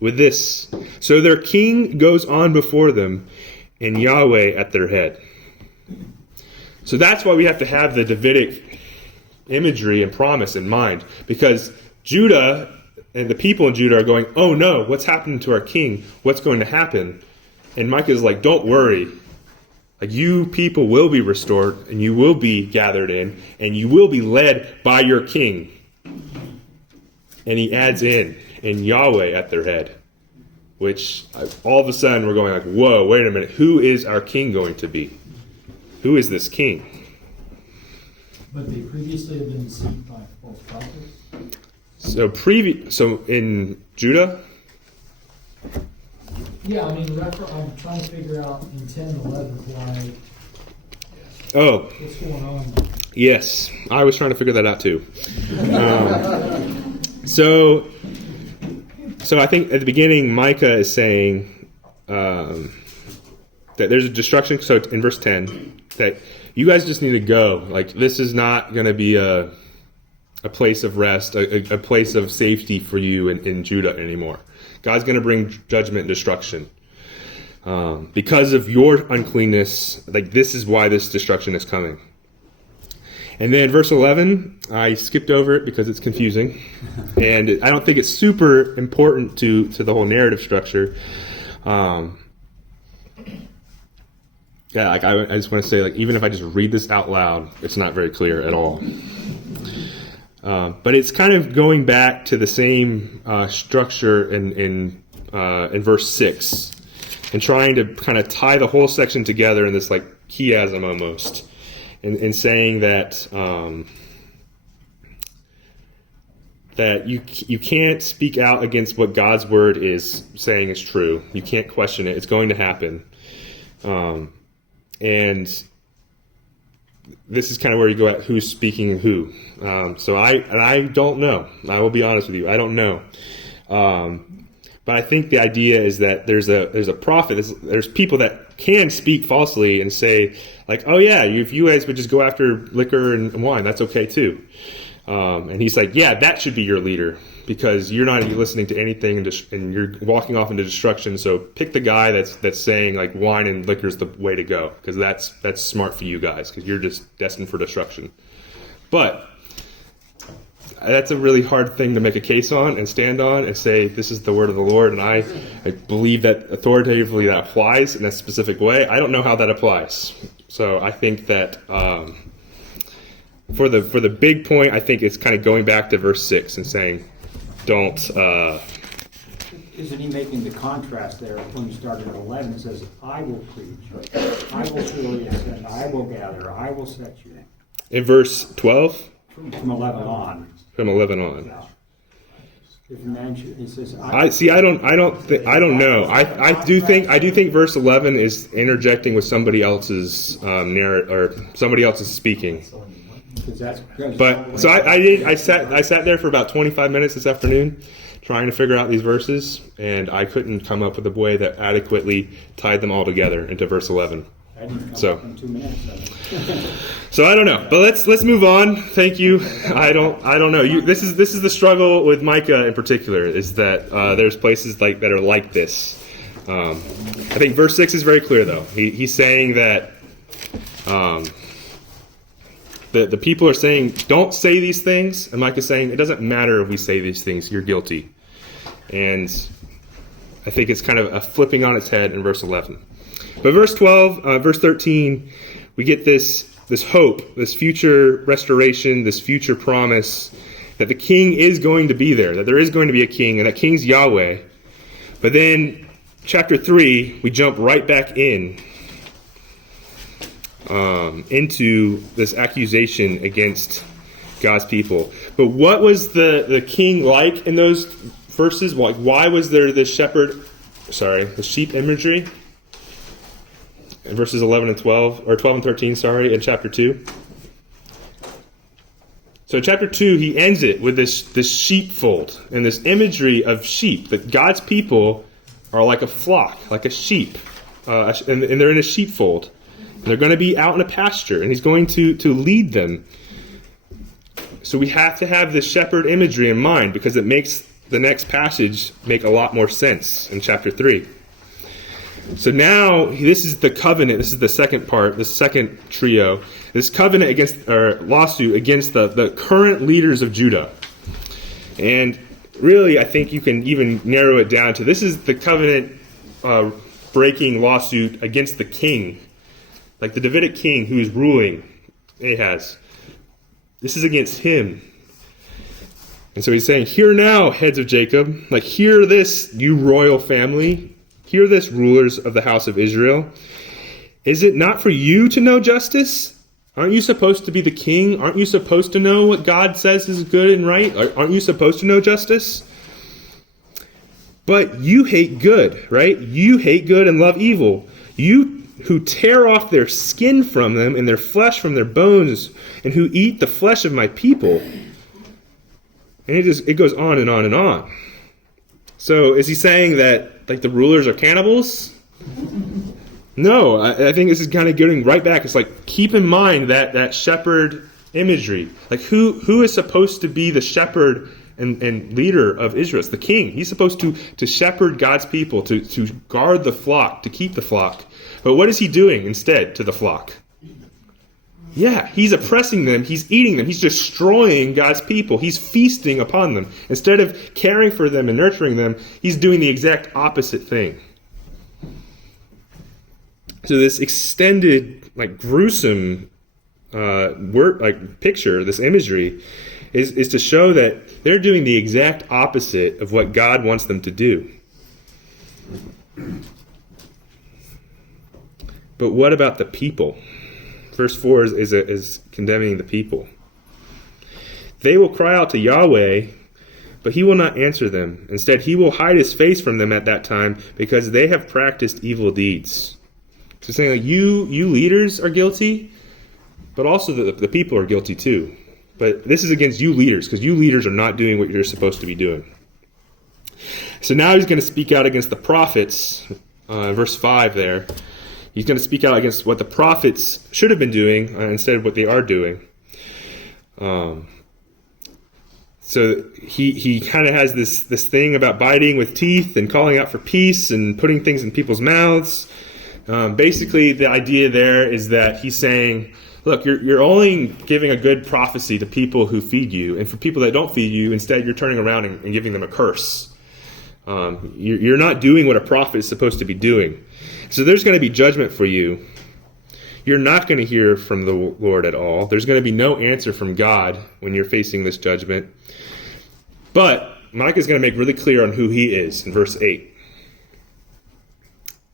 with this. So their king goes on before them, and Yahweh at their head. So that's why we have to have the Davidic imagery and promise in mind, because Judah and the people in Judah are going, oh no, what's happening to our king? What's going to happen? And Micah is like, don't worry. Like, you people will be restored, and you will be gathered in, and you will be led by your king. And he adds in, and Yahweh at their head, which all of a sudden we're going like, whoa, wait a minute. Who is our king going to be? Who is this king? But they previously have been deceived by false prophets. So in Judah? Yeah, I mean, I'm trying to figure out in 10 and 11 why. Oh. What's going on? Yes, I was trying to figure that out too. So I think at the beginning, Micah is saying that there's a destruction. So in verse 10, that you guys just need to go. Like, this is not going to be a place of rest, a place of safety for you in Judah anymore. God's going to bring judgment and destruction. Because of your uncleanness, like, this is why this destruction is coming. And then verse 11, I skipped over it because it's confusing. And I don't think it's super important to the whole narrative structure. I just want to say, like, even if I just read this out loud, it's not very clear at all. But it's kind of going back to the same structure in verse 6 and trying to kind of tie the whole section together in this like chiasm almost, and saying that that you can't speak out against what God's word is saying is true. You can't question it. It's going to happen. And this is kind of where you go at who's speaking who. So I don't know. I will be honest with you. I don't know. But I think the idea is that there's a prophet. There's people that can speak falsely and say, like, oh yeah, if you guys would just go after liquor and wine, that's okay too. And he's like, yeah, that should be your leader, because you're not listening to anything and you're walking off into destruction. So pick the guy that's saying like wine and liquor is the way to go, because that's smart for you guys, because you're just destined for destruction. But that's a really hard thing to make a case on and stand on and say this is the word of the Lord, and I believe that authoritatively that applies in a specific way. I don't know how that applies. So I think that for the big point, I think it's kind of going back to verse 6 and saying, don't... Isn't he making the contrast there when you start at 11? It says, I will preach, I will surely ascend, I will gather, I will set you. In verse 12? From 11 on. From 11 on. If a man should, it says, I don't know. I do think verse 11 is interjecting with somebody else's narrative, or somebody else's speaking. But so I sat there for about 25 minutes this afternoon trying to figure out these verses, and I couldn't come up with a way that adequately tied them all together into verse 11. So I don't know, but let's move on. Thank you. I don't know. This is the struggle with Micah in particular, is that there's places like that are like this. I think verse 6 is very clear though. He's saying that the people are saying don't say these things, and Micah's saying it doesn't matter if we say these things. You're guilty, and I think it's kind of a flipping on its head in verse 11. But verse 12, verse 13, we get this hope, this future restoration, this future promise that the king is going to be there, that there is going to be a king, and that king's Yahweh. But then, chapter 3, we jump right back into this accusation against God's people. But what was the king like in those verses? Why was there the sheep imagery? In verses 11 and 12, or 12 and 13, in chapter 2. So chapter 2, he ends it with this sheepfold and this imagery of sheep, that God's people are like a flock, like a sheep, and they're in a sheepfold. And they're going to be out in a pasture, and he's going to lead them. So we have to have this shepherd imagery in mind, because it makes the next passage make a lot more sense in chapter 3. So now, this is the covenant. This is the second part, the second trio. This covenant lawsuit against the current leaders of Judah. And really, I think you can even narrow it down to this is the covenant breaking lawsuit against the king. Like the Davidic king who is ruling, Ahaz. This is against him. And so he's saying, hear now, heads of Jacob. Like, hear this, you royal family. Hear this, rulers of the house of Israel. Is it not for you to know justice? Aren't you supposed to be the king? Aren't you supposed to know what God says is good and right? Aren't you supposed to know justice? But you hate good, right? You hate good and love evil. You who tear off their skin from them and their flesh from their bones, and who eat the flesh of my people. And it goes on and on and on. So is he saying that like the rulers are cannibals? No, I think this is kind of getting right back. It's like, keep in mind that shepherd imagery. Like who is supposed to be the shepherd and leader of Israel? It's the king. He's supposed to shepherd God's people, to guard the flock, to keep the flock. But what is he doing instead to the flock? Yeah, he's oppressing them, he's eating them, he's destroying God's people, he's feasting upon them. Instead of caring for them and nurturing them, he's doing the exact opposite thing. So this extended, like gruesome picture, this imagery, is to show that they're doing the exact opposite of what God wants them to do. But what about the people? Verse 4 is condemning the people. They will cry out to Yahweh, but he will not answer them. Instead, he will hide his face from them at that time, because they have practiced evil deeds. So saying, like, you leaders are guilty. but also the people are guilty too. But this is against you leaders, because you leaders are not doing what you're supposed to be doing. So now he's going to speak out against the prophets, verse 5 there. He's going to speak out against what the prophets should have been doing instead of what they are doing. So he kind of has this thing about biting with teeth and calling out for peace and putting things in people's mouths. Basically, the idea there is that he's saying, look, you're only giving a good prophecy to people who feed you, and for people that don't feed you, instead you're turning around and giving them a curse. You're not doing what a prophet is supposed to be doing. So there's going to be judgment for you. You're not going to hear from the Lord at all. There's going to be no answer from God when you're facing this judgment. But Micah is going to make really clear on who he is in verse 8.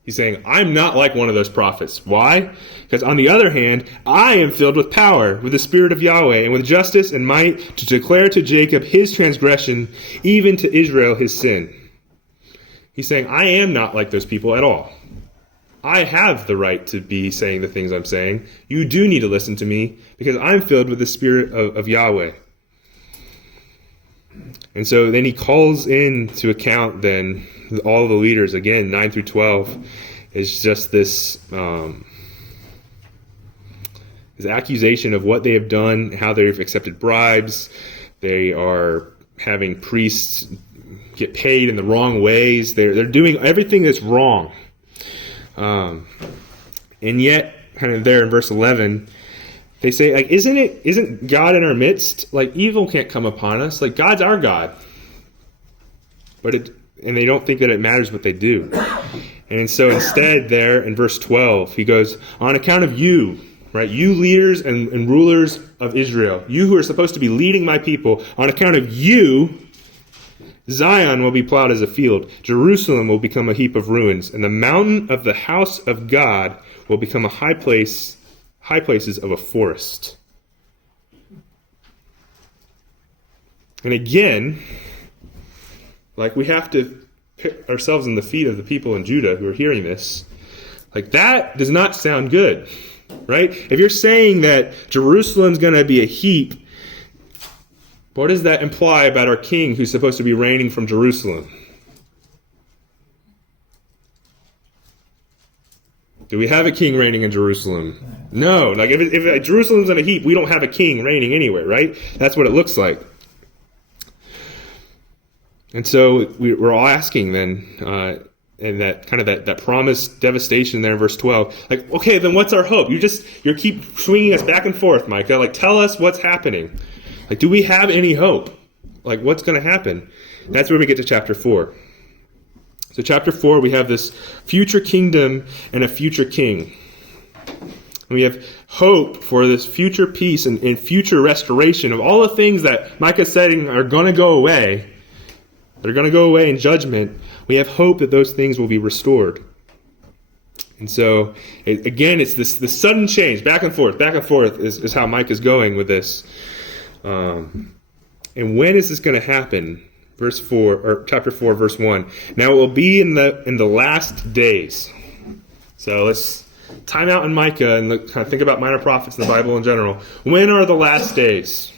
He's saying, I'm not like one of those prophets. Why? Because on the other hand, I am filled with power, with the Spirit of Yahweh, and with justice and might to declare to Jacob his transgression, even to Israel his sin. He's saying, I am not like those people at all. I have the right to be saying the things I'm saying. You do need to listen to me, because I'm filled with the Spirit of Yahweh. And so then he calls into account then all the leaders, again, 9 through 12, is just this accusation of what they have done, how they've accepted bribes. They are having priests get paid in the wrong ways. They're doing everything that's wrong. And yet, kind of there in verse 11, they say, like, isn't God in our midst? Like, evil can't come upon us. Like, God's our God. And they don't think that it matters what they do. And so instead there in verse 12, he goes, on account of you, right? You leaders and rulers of Israel, you who are supposed to be leading my people, on account of you, Zion will be plowed as a field. Jerusalem will become a heap of ruins. And the mountain of the house of God will become a high places of a forest. And again, like, we have to put ourselves in the feet of the people in Judah who are hearing this. Like, that does not sound good, right? If you're saying that Jerusalem's going to be a heap, what does that imply about our king who's supposed to be reigning from Jerusalem? Do we have a king reigning in Jerusalem? No. Like, if Jerusalem's in a heap, we don't have a king reigning anywhere, right? That's what it looks like. And so we're all asking then, and that kind of that promised devastation there in verse 12. Like, okay, then what's our hope? You keep swinging us back and forth, Micah. Like, tell us what's happening. Like, do we have any hope? Like, what's going to happen? And that's where we get to chapter 4. So chapter 4, we have this future kingdom and a future king. And we have hope for this future peace and future restoration of all the things that Micah's saying are going to go away. They're going to go away in judgment. We have hope that those things will be restored. And so, again, it's this sudden change, back and forth is how Micah is going with this. And when is this going to happen? Verse 4, or chapter 4, verse 1. Now it will be in the last days. So let's time out in Micah and kind of think about minor prophets in the Bible in general. When are the last days?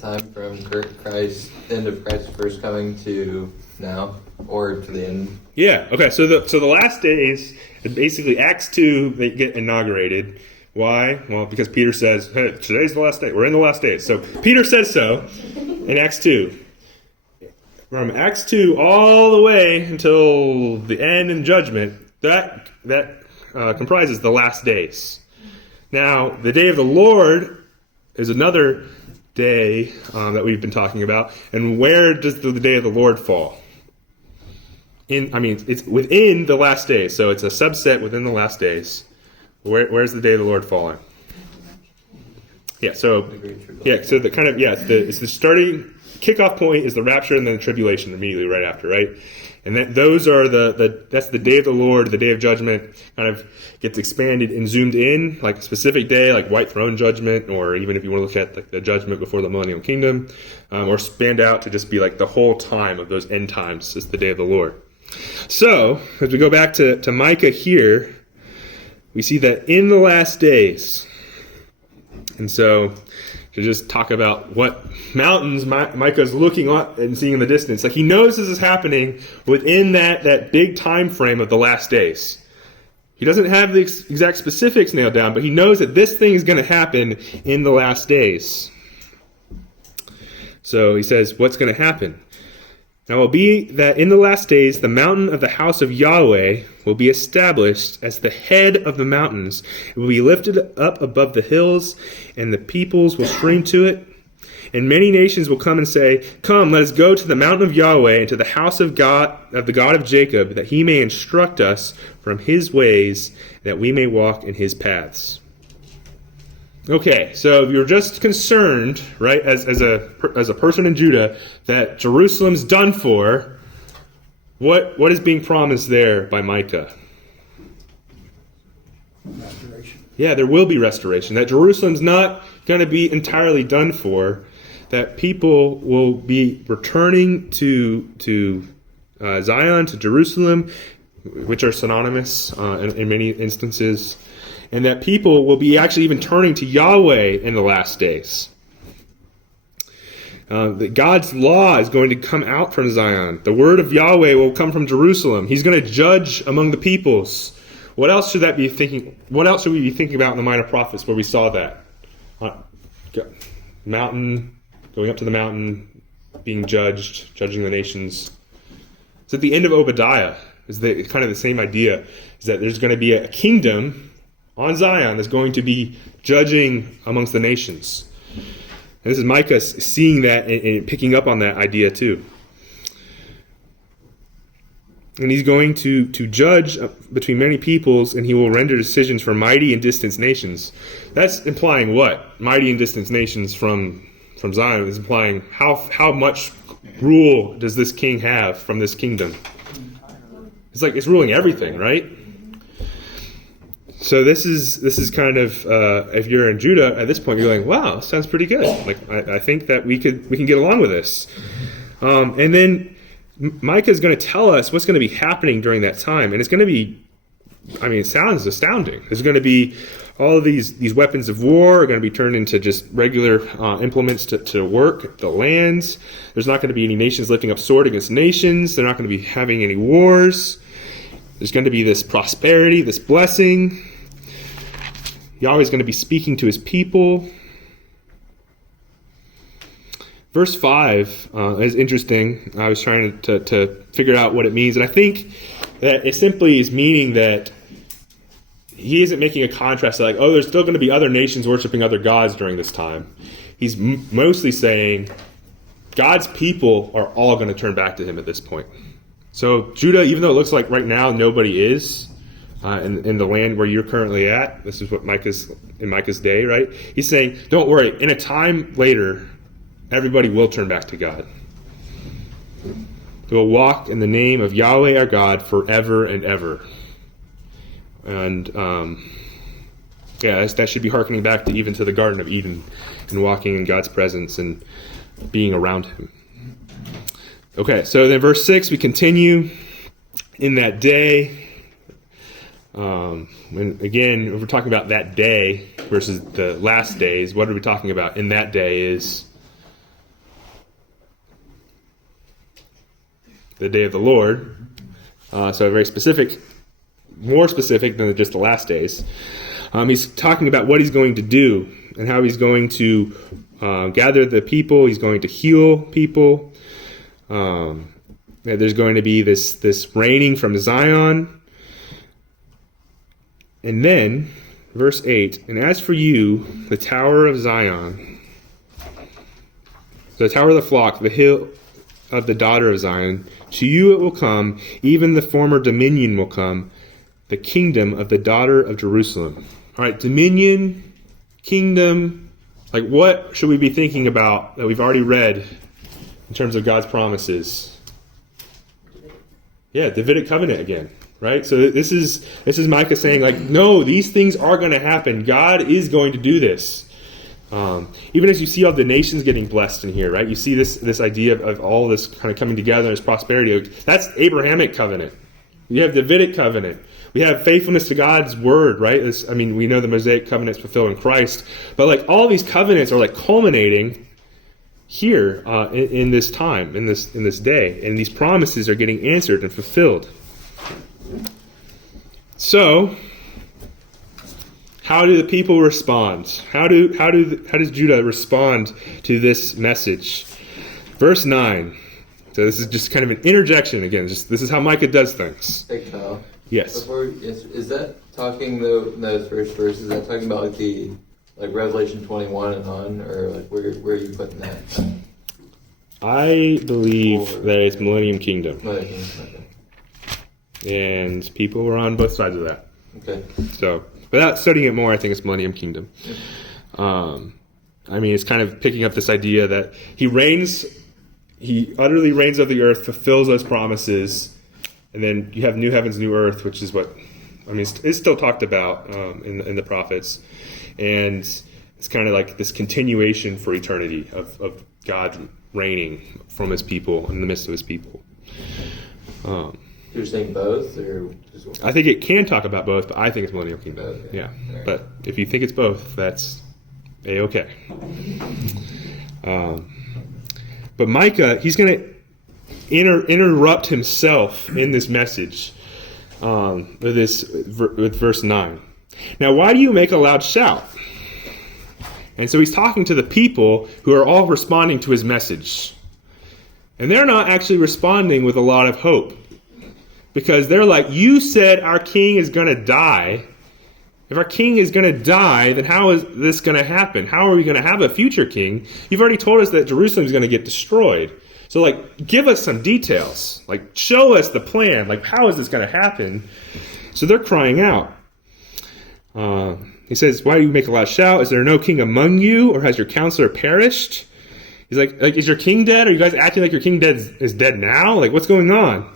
Time from Christ, end of Christ's first coming to now, or to the end. Yeah. Okay. So the last days, basically Acts 2, they get inaugurated. Why? Well, because Peter says, hey, today's the last day. We're in the last days. So Peter says so in Acts 2. From Acts 2 all the way until the end and judgment, that comprises the last days. Now, the day of the Lord is another day that we've been talking about. And where does the day of the Lord fall? It's within the last days. So it's a subset within the last days. Where's the day of the Lord falling? Yeah, so the kind of it's the starting kickoff point is the rapture and then the tribulation immediately right after, right? And those are that's the day of the Lord, the day of judgment, kind of gets expanded and zoomed in, like a specific day, like white throne judgment, or even if you want to look at like the judgment before the millennial kingdom, or spanned out to just be like the whole time of those end times is the day of the Lord. So as we go back to Micah here. we see that in the last days. And so, to just talk about what mountains Micah's looking up and seeing in the distance. Like, he knows this is happening within that big time frame of the last days. He doesn't have the exact specifics nailed down, but he knows that this thing is going to happen in the last days. So he says, what's going to happen? Now it will be that in the last days, the mountain of the house of Yahweh will be established as the head of the mountains. It will be lifted up above the hills, and the peoples will stream to it. And many nations will come and say, "Come, let us go to the mountain of Yahweh and to the house of God, of the God of Jacob, that he may instruct us from his ways, that we may walk in his paths." Okay, so if you're just concerned, right, as a person in Judah, that Jerusalem's done for, what is being promised there by Micah? Restoration. Yeah, there will be restoration. That Jerusalem's not going to be entirely done for. That people will be returning to Zion, to Jerusalem, which are synonymous in many instances. And that people will be actually even turning to Yahweh in the last days. That God's law is going to come out from Zion. The word of Yahweh will come from Jerusalem. He's going to judge among the peoples. What else should that be thinking? What else should we be thinking about in the Minor Prophets where we saw that? Mountain, going up to the mountain, being judged, judging the nations. It's at the end of Obadiah. Is kind of the same idea. Is that there's going to be a kingdom on Zion that's going to be judging amongst the nations. And this is Micah seeing that and picking up on that idea too. And he's going to judge between many peoples, and he will render decisions for mighty and distant nations. That's implying what? Mighty and distant nations from Zion is implying how much rule does this king have from this kingdom? It's like it's ruling everything, right? So this is kind of if you're in Judah at this point, you're like, wow, sounds pretty good. Like I think that we can get along with this. And then Micah is going to tell us what's going to be happening during that time, and it's going to be, I mean, it sounds astounding. There's going to be all of these weapons of war are going to be turned into just regular implements to work the lands. There's not going to be any nations lifting up sword against nations. They're not going to be having any wars. There's going to be this prosperity, this blessing. Yahweh's going to be speaking to his people. Verse 5 is interesting. I was trying to figure out what it means, and I think that it simply is meaning that he isn't making a contrast like, oh, there's still going to be other nations worshiping other gods during this time. He's mostly saying God's people are all going to turn back to him at this point. So Judah, even though it looks like right now nobody is in the land where you're currently at, this is what in Micah's day, right? He's saying, don't worry, in a time later, everybody will turn back to God. They will walk in the name of Yahweh our God forever and ever. And that should be hearkening back to even to the Garden of Eden and walking in God's presence and being around him. Okay, so then verse 6, we continue in that day. And again, if we're talking about that day versus the last days, what are we talking about? In that day is the day of the Lord. So very specific, more specific than just the last days. He's talking about what he's going to do and how he's going to gather the people. He's going to heal people. There's going to be this reigning from Zion. And then, verse 8, and as for you, the tower of Zion, the tower of the flock, the hill of the daughter of Zion, to you it will come, even the former dominion will come, the kingdom of the daughter of Jerusalem. All right, dominion, kingdom, like what should we be thinking about that we've already read in terms of God's promises? Yeah, Davidic covenant again, right? So this is Micah saying, like, no, these things are going to happen. God is going to do this. Even as you see all the nations getting blessed in here, right? You see this idea of all this kind of coming together as prosperity. That's Abrahamic covenant. You have Davidic covenant. We have faithfulness to God's word, right? We know the Mosaic covenant's fulfilled in Christ, but like all these covenants are like culminating here in this time, in this day, and these promises are getting answered and fulfilled. So, how do the people respond? How does Judah respond to this message? Verse 9. So this is just kind of an interjection again. This is how Micah does things. Hey, Kyle. Yes. Is that talking though? Those first verses, is that talking about like Revelation 21 and on, or like where are you putting that? I believe that it's Millennium Kingdom, Okay. and people were on both sides of that. Okay. So, without studying it more, I think it's Millennium Kingdom. It's kind of picking up this idea that he utterly reigns over the earth, fulfills those promises, and then you have new heavens, new earth, which is what, it's still talked about in the prophets. And it's kind of like this continuation for eternity of God reigning from his people, in the midst of his people. You're saying both, or just one? I think it can talk about both, but I think it's Millennial Kingdom. Okay. Yeah. Right. But if you think it's both, that's A-okay. But Micah, he's going to interrupt himself in this message with verse 9. Now, why do you make a loud shout? And so he's talking to the people who are all responding to his message. And they're not actually responding with a lot of hope. Because they're like, you said our king is going to die. If our king is going to die, then how is this going to happen? How are we going to have a future king? You've already told us that Jerusalem is going to get destroyed. So, give us some details. Show us the plan. How is this going to happen? So they're crying out. He says, why do you make a loud shout? Is there no king among you, or has your counselor perished? He's like, is your king dead? Are you guys acting like your king is dead now? What's going on?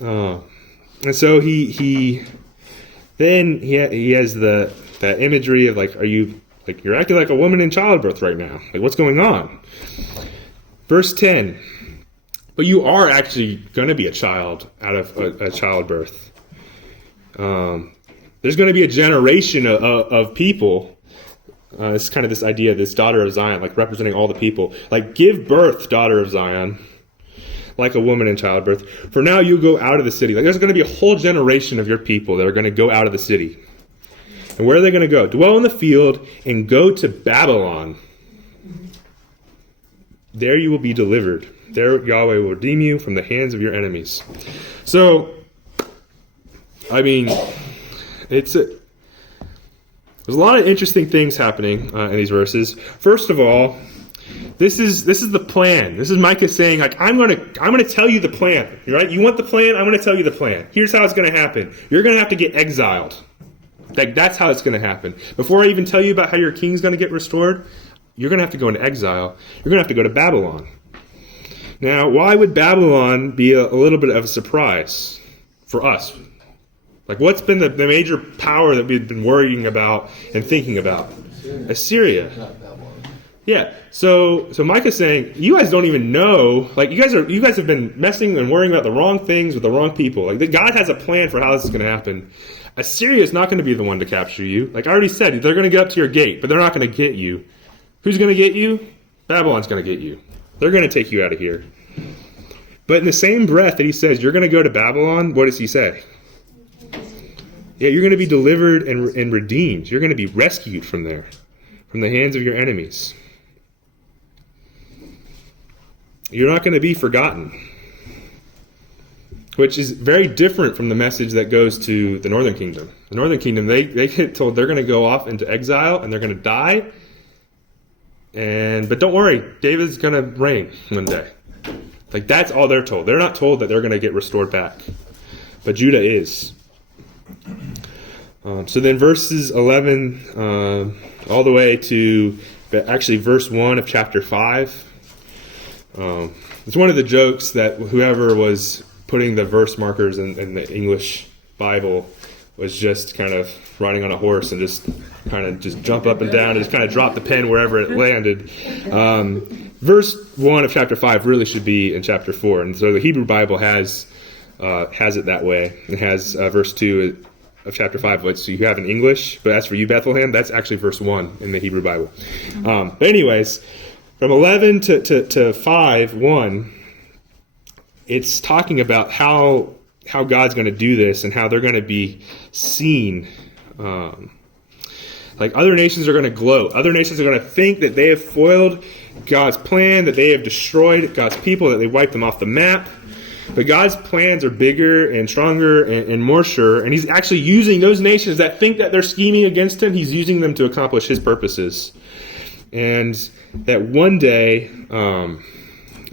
And so he has that imagery of are you you're acting like a woman in childbirth right now? What's going on? Verse 10. But you are actually going to be a child out of a childbirth. There's going to be a generation of people. It's kind of this idea, this daughter of Zion, representing all the people. Give birth, daughter of Zion, like a woman in childbirth. For now you go out of the city. There's going to be a whole generation of your people that are going to go out of the city. And where are they going to go? Dwell in the field and go to Babylon. There you will be delivered. There Yahweh will redeem you from the hands of your enemies. So, there's a lot of interesting things happening in these verses. First of all, this is the plan. This is Micah saying, I'm gonna tell you the plan. Right? You want the plan? I'm gonna tell you the plan. Here's how it's gonna happen. You're gonna have to get exiled. That's how it's gonna happen. Before I even tell you about how your king's gonna get restored, you're gonna have to go into exile. You're gonna have to go to Babylon. Now, why would Babylon be a little bit of a surprise for us? What's been the major power that we've been worrying about and thinking about? Assyria. Not Babylon. Yeah. So Micah's saying, you guys don't even know. You guys have been messing and worrying about the wrong things with the wrong people. God has a plan for how this is going to happen. Assyria is not going to be the one to capture you. I already said, they're going to get up to your gate, but they're not going to get you. Who's going to get you? Babylon's going to get you. They're going to take you out of here. But in the same breath that he says, you're going to go to Babylon, what does he say? Yeah, you're going to be delivered and redeemed. You're going to be rescued from there, from the hands of your enemies. You're not going to be forgotten, which is very different from the message that goes to the Northern Kingdom. The Northern Kingdom, they get told they're going to go off into exile and they're going to die. But don't worry, David's going to reign one day. That's all they're told. They're not told that they're going to get restored back. But Judah is. So then verses 11 all the way to actually verse 1 of chapter 5. It's one of the jokes that whoever was putting the verse markers in the English Bible was just kind of riding on a horse and just jump up and down and just kind of drop the pen wherever it landed. Verse 1 of chapter 5 really should be in chapter 4. And so the Hebrew Bible has has it that way. It has verse 2 of chapter 5, which you have in English, but as for you, Bethlehem, that's actually verse 1 in the Hebrew Bible. But anyways, from 11 to 5, 1, it's talking about how God's going to do this and how they're going to be seen. Like other nations are going to gloat. Other nations are going to think that they have foiled God's plan, that they have destroyed God's people, that they wiped them off the map. But God's plans are bigger and stronger and more sure, and he's actually using those nations that think that they're scheming against him, he's using them to accomplish his purposes. And that one day, and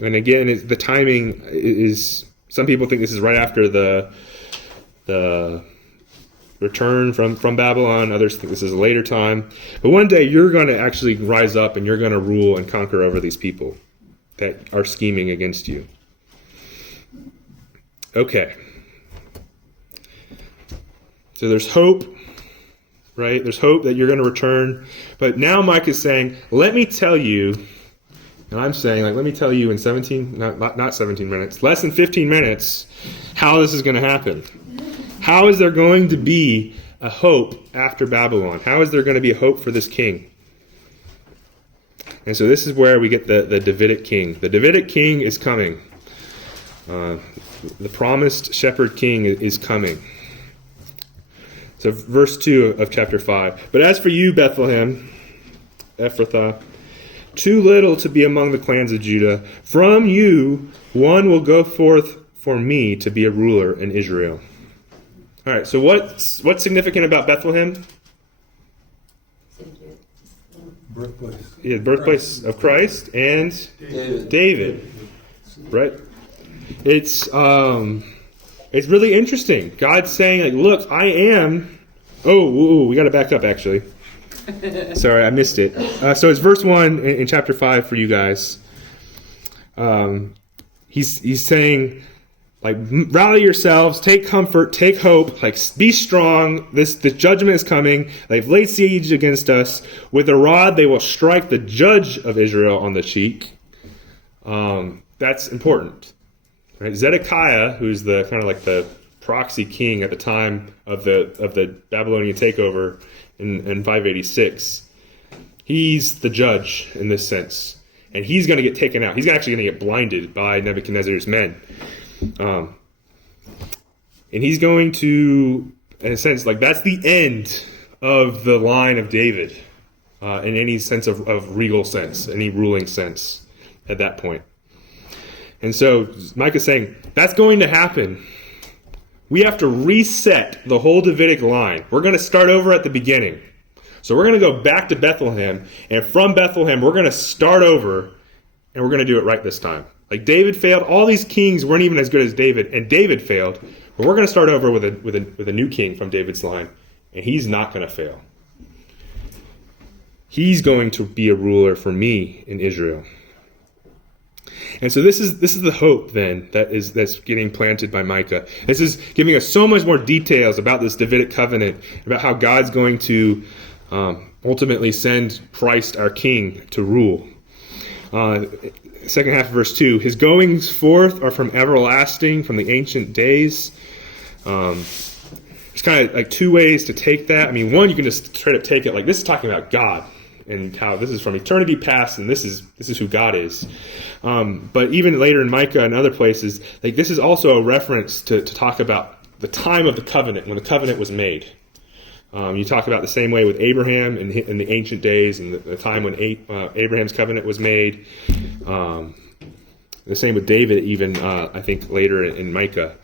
again, the timing is, some people think this is right after the return from Babylon. Others think this is a later time. But one day you're going to actually rise up and you're going to rule and conquer over these people that are scheming against you. Okay. So there's hope, right? There's hope that you're going to return. But now Micah is saying, let me tell you, and I'm saying, let me tell you in 17, not 17 minutes, less than 15 minutes, how this is going to happen. How is there going to be a hope after Babylon? How is there going to be a hope for this king? And so this is where we get the Davidic king. The Davidic king is coming. The promised shepherd king is coming. So verse 2 of chapter 5. But as for you, Bethlehem, Ephrathah, too little to be among the clans of Judah, from you one will go forth for me to be a ruler in Israel. All right, so what's significant about Bethlehem? Birthplace. Yeah, birthplace of Christ and David. Right? It's really interesting. God's saying, like, look, I am. We got to back up, actually. Sorry, I missed it. So it's verse 1 in chapter 5 for you guys. He's saying, like, rally yourselves, take comfort, take hope, like, be strong. The judgment is coming. They've laid siege against us. With a rod, they will strike the judge of Israel on the cheek. That's important. Right? Zedekiah, who's the kind of like the proxy king at the time of the Babylonian takeover in 586, he's the judge in this sense, and he's going to get taken out. He's actually going to get blinded by Nebuchadnezzar's men, and he's going to, in a sense, like that's the end of the line of David in any sense of regal sense, any ruling sense at that point. And so Micah's saying, that's going to happen. We have to reset the whole Davidic line. We're going to start over at the beginning. So we're going to go back to Bethlehem, and from Bethlehem, we're going to start over, and we're going to do it right this time. Like David failed. All these kings weren't even as good as David, and David failed. But we're going to start over with a new king from David's line, and he's not going to fail. He's going to be a ruler for me in Israel. And so this is the hope then that's getting planted by Micah. This is giving us so much more details about this Davidic covenant, about how God's going to ultimately send Christ our King to rule. Second half of verse 2, his goings forth are from everlasting, from the ancient days. There's kind of like two ways to take that. I mean, one, you can just straight up take it like this is talking about God, and how this is from eternity past, and this is who God is. But even later in Micah and other places, like this is also a reference to talk about the time of the covenant, when the covenant was made. You talk about the same way with Abraham in the ancient days, and the time when Abraham's covenant was made. The same with David, even I think later in Micah.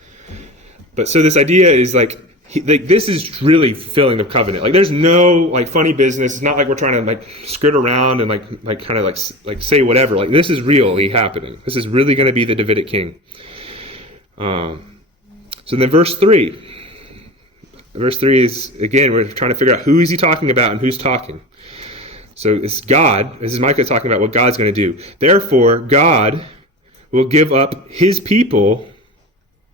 But so this idea is like this is really fulfilling the covenant. Like there's no like funny business. It's not like we're trying to like skirt around and like kind of like say whatever. Like this is really happening. This is really going to be the Davidic king. So then verse 3. Verse 3 is, again, we're trying to figure out who is he talking about and who's talking. So it's God. This is Micah talking about what God's going to do. Therefore, God will give up his people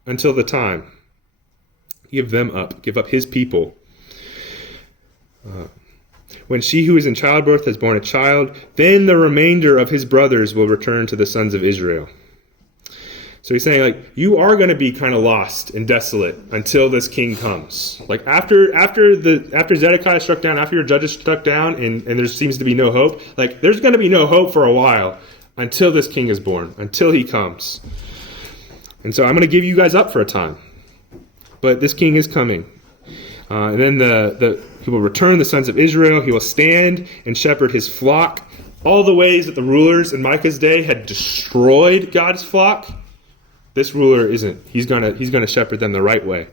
until the time. Give them up. Give up his people. When she who is in childbirth has borne a child, then the remainder of his brothers will return to the sons of Israel. So he's saying, like, you are going to be kind of lost and desolate until this king comes. Like, after Zedekiah struck down, after your judges struck down, and there seems to be no hope, like, there's going to be no hope for a while until this king is born, until he comes. And so I'm going to give you guys up for a time. But this king is coming. And then he will return the sons of Israel. He will stand and shepherd his flock. All the ways that the rulers in Micah's day had destroyed God's flock, this ruler isn't. He's gonna shepherd them the right way.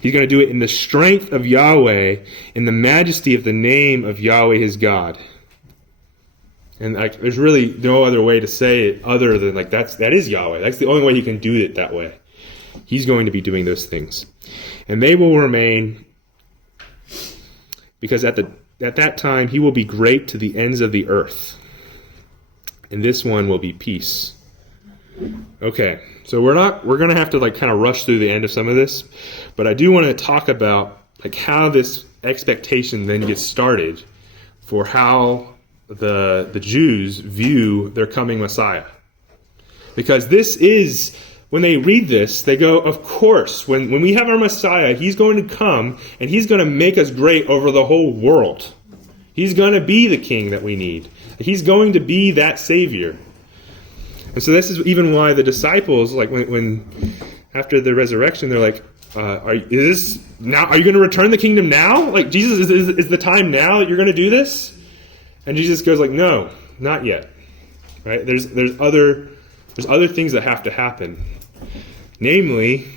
He's gonna do it in the strength of Yahweh, in the majesty of the name of Yahweh his God. And like, there's really no other way to say it other than like that is Yahweh. That's the only way he can do it that way. He's going to be doing those things, and they will remain because at that time he will be great to the ends of the earth, and this one will be peace. Okay, so we're going to have to like kind of rush through the end of some of this, but I do want to talk about like how this expectation then gets started for how the Jews view their coming Messiah. Because this is, when they read this, they go, of course, when we have our Messiah, he's going to come and he's going to make us great over the whole world. He's going to be the king that we need. He's going to be that Savior. And so this is even why the disciples, like when after the resurrection, they're like, are you going to return the kingdom now? Like, Jesus, is the time now that you're going to do this? And Jesus goes like, no, not yet. Right? There's other things that have to happen. Namely,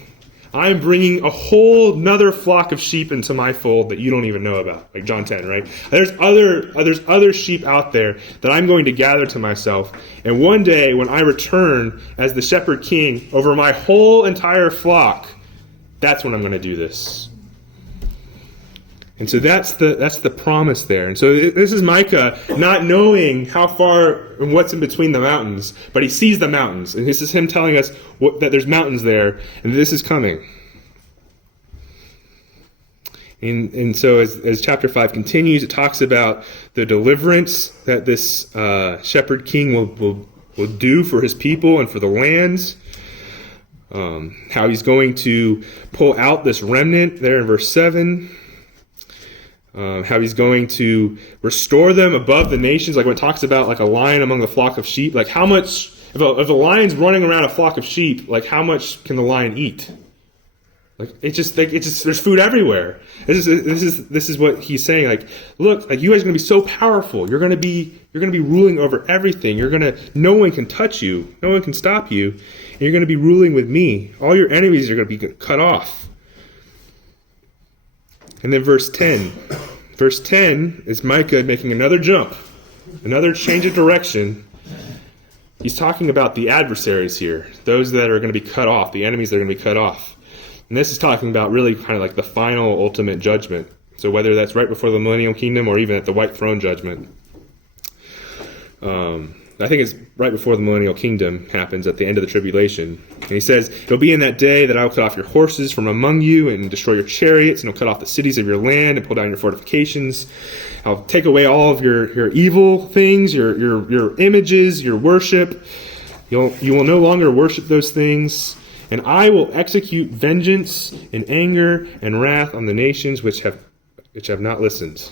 I'm bringing a whole nother flock of sheep into my fold that you don't even know about. Like John 10, right? There's other sheep out there that I'm going to gather to myself. And one day when I return as the shepherd king over my whole entire flock, that's when I'm going to do this. And so that's the promise there. And so this is Micah not knowing how far and what's in between the mountains, but he sees the mountains. And this is him telling us that there's mountains there, and this is coming. And so as chapter 5 continues, it talks about the deliverance that this shepherd king will do for his people and for the lands. How he's going to pull out this remnant there in verse 7. How he's going to restore them above the nations, like when it talks about like a lion among the flock of sheep. Like how much, if a lion's running around a flock of sheep, like how much can the lion eat? It's just there's food everywhere. This is what he's saying. Like, look, like you guys are going to be so powerful. You're going to be ruling over everything. No one can touch you. No one can stop you. And you're going to be ruling with me. All your enemies are going to be cut off. And then verse 10. Verse 10 is Micah making another jump, another change of direction. He's talking about the adversaries here, those that are going to be cut off, the enemies that are going to be cut off. And this is talking about really kind of like the final ultimate judgment. So whether that's right before the millennial kingdom or even at the white throne judgment. I think it's right before the millennial kingdom happens at the end of the tribulation. And he says, it'll be in that day that I will cut off your horses from among you and destroy your chariots, and I'll cut off the cities of your land and pull down your fortifications. I'll take away all of your evil things, your images, your worship. You will no longer worship those things. And I will execute vengeance and anger and wrath on the nations which have not listened.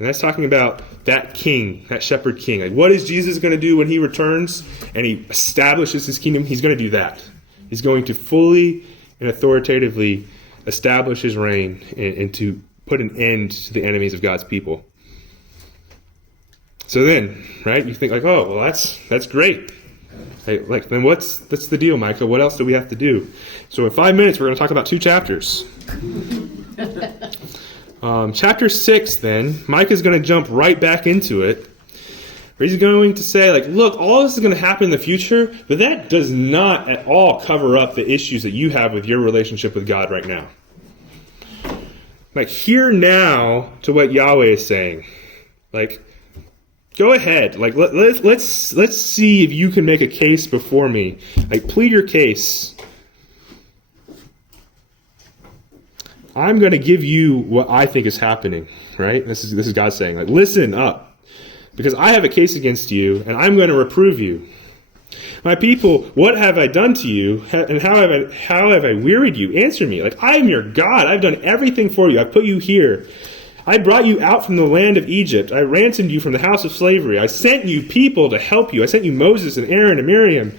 And that's talking about that king, that shepherd king. Like, what is Jesus going to do when he returns and he establishes his kingdom? He's going to do that. He's going to fully and authoritatively establish his reign and to put an end to the enemies of God's people. So then, right, you think like, oh, well, that's great. Like, then what's the deal, Micah? What else do we have to do? So in 5 minutes, we're going to talk about 2 chapters. Chapter 6, then, Micah's going to jump right back into it. Where he's going to say, like, look, all this is going to happen in the future, but that does not at all cover up the issues that you have with your relationship with God right now. Like, hear now to what Yahweh is saying. Like, go ahead. Like, let's see if you can make a case before me. Like, plead your case. I'm going to give you what I think is happening, right? This is God saying, like, listen up, because I have a case against you, and I'm going to reprove you. My people, what have I done to you, and how have I wearied you? Answer me. Like, I am your God. I've done everything for you. I've put you here. I brought you out from the land of Egypt. I ransomed you from the house of slavery. I sent you people to help you. I sent you Moses and Aaron and Miriam.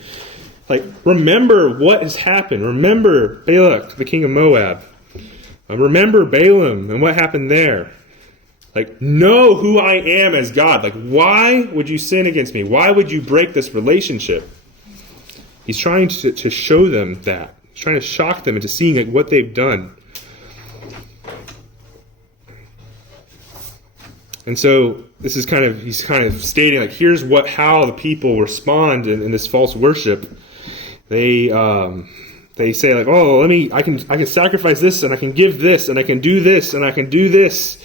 Like, remember what has happened. Remember Balak, the king of Moab. Remember Balaam and what happened there. Like, know who I am as God. Like, why would you sin against me? Why would you break this relationship? He's trying to show them that. He's trying to shock them into seeing like what they've done. And so he's kind of stating like, here's how the people respond in this false worship. They say like, oh, I can sacrifice this, and I can give this, and I can do this, and I can do this.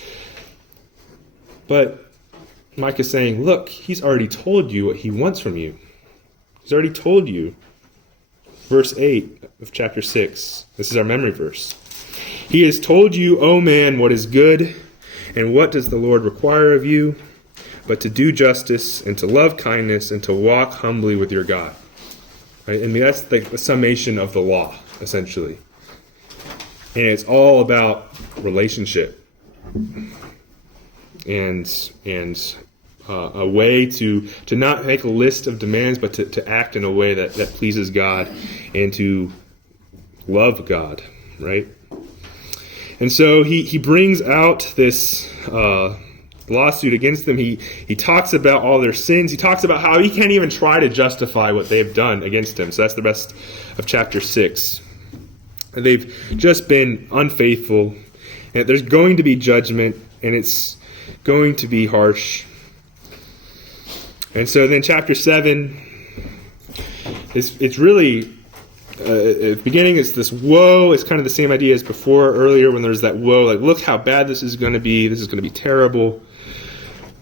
But Micah's saying, look, he's already told you what he wants from you. He's already told you. Verse 8 of chapter 6. This is our memory verse. He has told you, O man, what is good, and what does the Lord require of you, but to do justice, and to love kindness, and to walk humbly with your God. Right? And that's the summation of the law, essentially. And it's all about relationship. And a way to not make a list of demands, but to act in a way that pleases God and to love God, right? And so he brings out this lawsuit against them. He talks about all their sins. He talks about how he can't even try to justify what they've done against him. So that's the rest of chapter 6. And they've just been unfaithful. And there's going to be judgment, and it's going to be harsh. And so then chapter 7, it's really, at the beginning it's this woe. It's kind of the same idea as before, earlier, when there's that woe, like, look how bad this is going to be. This is going to be terrible.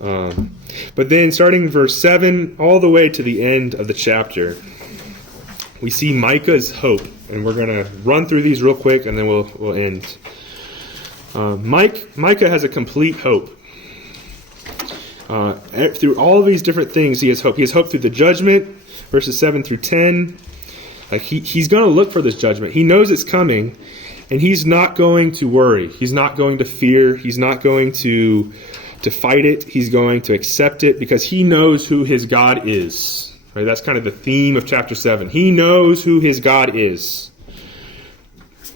But then starting in verse 7 all the way to the end of the chapter, we see Micah's hope. And we're going to run through these real quick, and then we'll end. Micah has a complete hope. Through all of these different things, he has hope. He has hope through the judgment, verses 7 through 10. Like he's going to look for this judgment. He knows it's coming, and he's not going to worry. He's not going to fear. He's not going to fight it. He's going to accept it because he knows who his God is. Right? That's kind of the theme of chapter 7. He knows who his God is.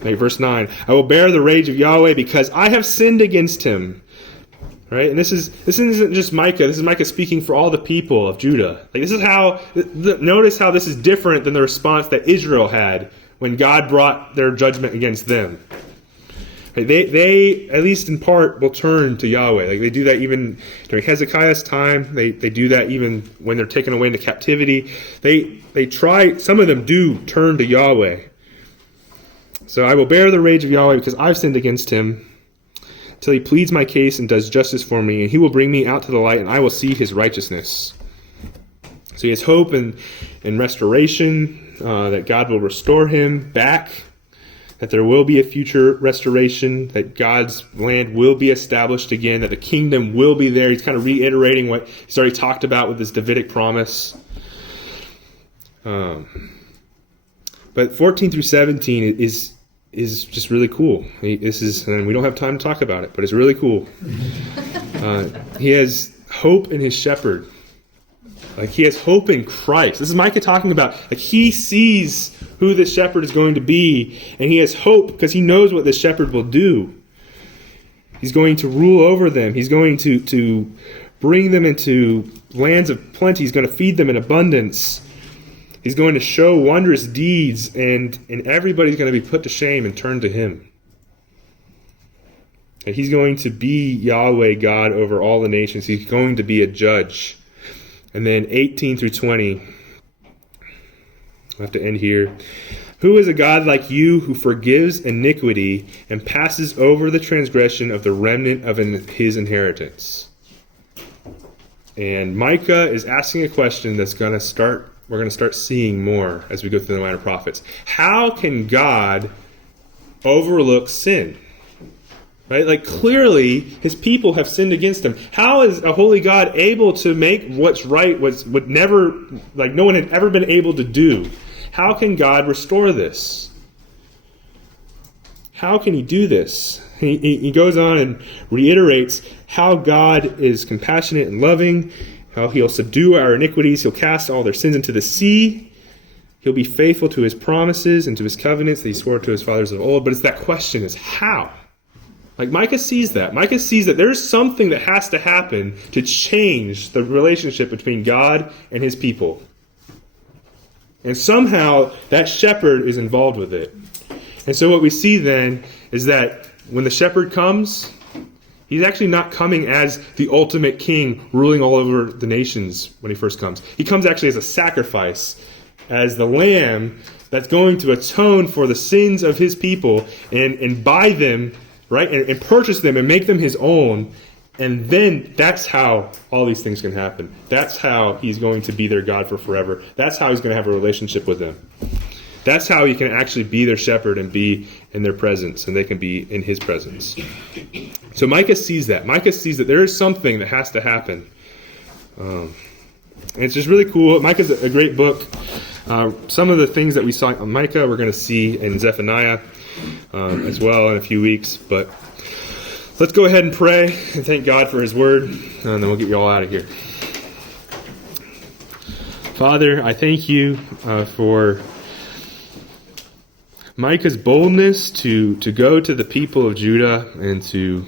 Like verse 9, I will bear the rage of Yahweh because I have sinned against him. Right? And this isn't just Micah. This is Micah speaking for all the people of Judah. Like, this is how, notice how this is different than the response that Israel had when God brought their judgment against them. Right? They, at least in part, will turn to Yahweh. Like, they do that even during Hezekiah's time. They do that even when they're taken away into captivity. They try, some of them do turn to Yahweh. So I will bear the rage of Yahweh because I've sinned against him, till he pleads my case and does justice for me, and he will bring me out to the light, and I will see his righteousness. So he has hope and restoration, that God will restore him back, that there will be a future restoration, that God's land will be established again, that the kingdom will be there. He's kind of reiterating what he's already talked about with this Davidic promise. But 14 through 17 is just really cool. And we don't have time to talk about it, but it's really cool. He has hope in his shepherd. Like, he has hope in Christ. This is Micah talking about, like, he sees who this shepherd is going to be, and he has hope because he knows what this shepherd will do. He's going to rule over them. He's going to bring them into lands of plenty. He's going to feed them in abundance. He's going to show wondrous deeds, and everybody's going to be put to shame and turn to him. And he's going to be Yahweh God over all the nations. He's going to be a judge. And then 18 through 20, I'll have to end here. Who is a God like you who forgives iniquity and passes over the transgression of the remnant of his inheritance? And Micah is asking a question that's going to start. We're going to start seeing more as we go through the line of prophets. How can God overlook sin? Right? Like clearly his people have sinned against him. How is a holy God able to make what's right what never, like no one had ever been able to do? How can God restore this? How can he do this? He goes on and reiterates how God is compassionate and loving, how he'll subdue our iniquities, he'll cast all their sins into the sea, he'll be faithful to his promises and to his covenants that he swore to his fathers of old. But it's that question is how? Like Micah sees that. Micah sees that there's something that has to happen to change the relationship between God and his people. And somehow that shepherd is involved with it. And so what we see then is that when the shepherd comes, he's actually not coming as the ultimate king ruling all over the nations when he first comes. He comes actually as a sacrifice, as the lamb that's going to atone for the sins of his people and buy them, right, and purchase them and make them his own. And then that's how all these things can happen. That's how he's going to be their God for forever. That's how he's going to have a relationship with them. That's how he can actually be their shepherd and be in their presence, and they can be in his presence. So Micah sees that. Micah sees that there is something that has to happen. And it's just really cool. Micah's a great book. Some of the things that we saw in Micah we're going to see in Zephaniah as well in a few weeks. But let's go ahead and pray and thank God for his word, and then we'll get you all out of here. Father, I thank you for Micah's boldness to go to the people of Judah and to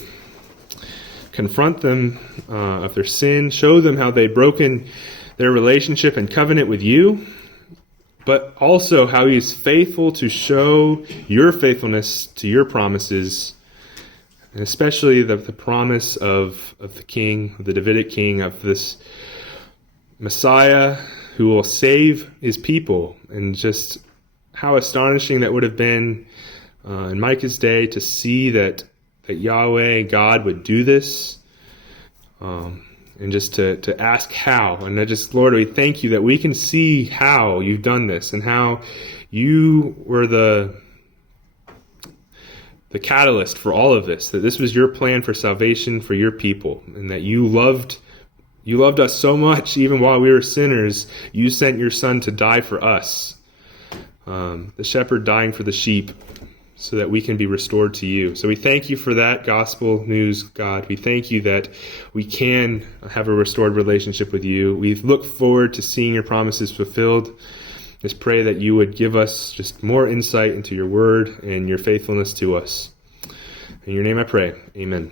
confront them of their sin, show them how they'd broken their relationship and covenant with you, but also how he is faithful to show your faithfulness to your promises, and especially the promise of the king, the Davidic king, of this Messiah who will save his people. And just how astonishing that would have been in Micah's day to see that Yahweh, God, would do this, and just to ask how. And I just, Lord, we thank you that we can see how you've done this and how you were the catalyst for all of this, that this was your plan for salvation for your people, and that you loved us so much even while we were sinners, you sent your son to die for us. The shepherd dying for the sheep so that we can be restored to you. So we thank you for that gospel news, God. We thank you that we can have a restored relationship with you. We look forward to seeing your promises fulfilled. Just pray that you would give us just more insight into your word and your faithfulness to us. In your name I pray. Amen.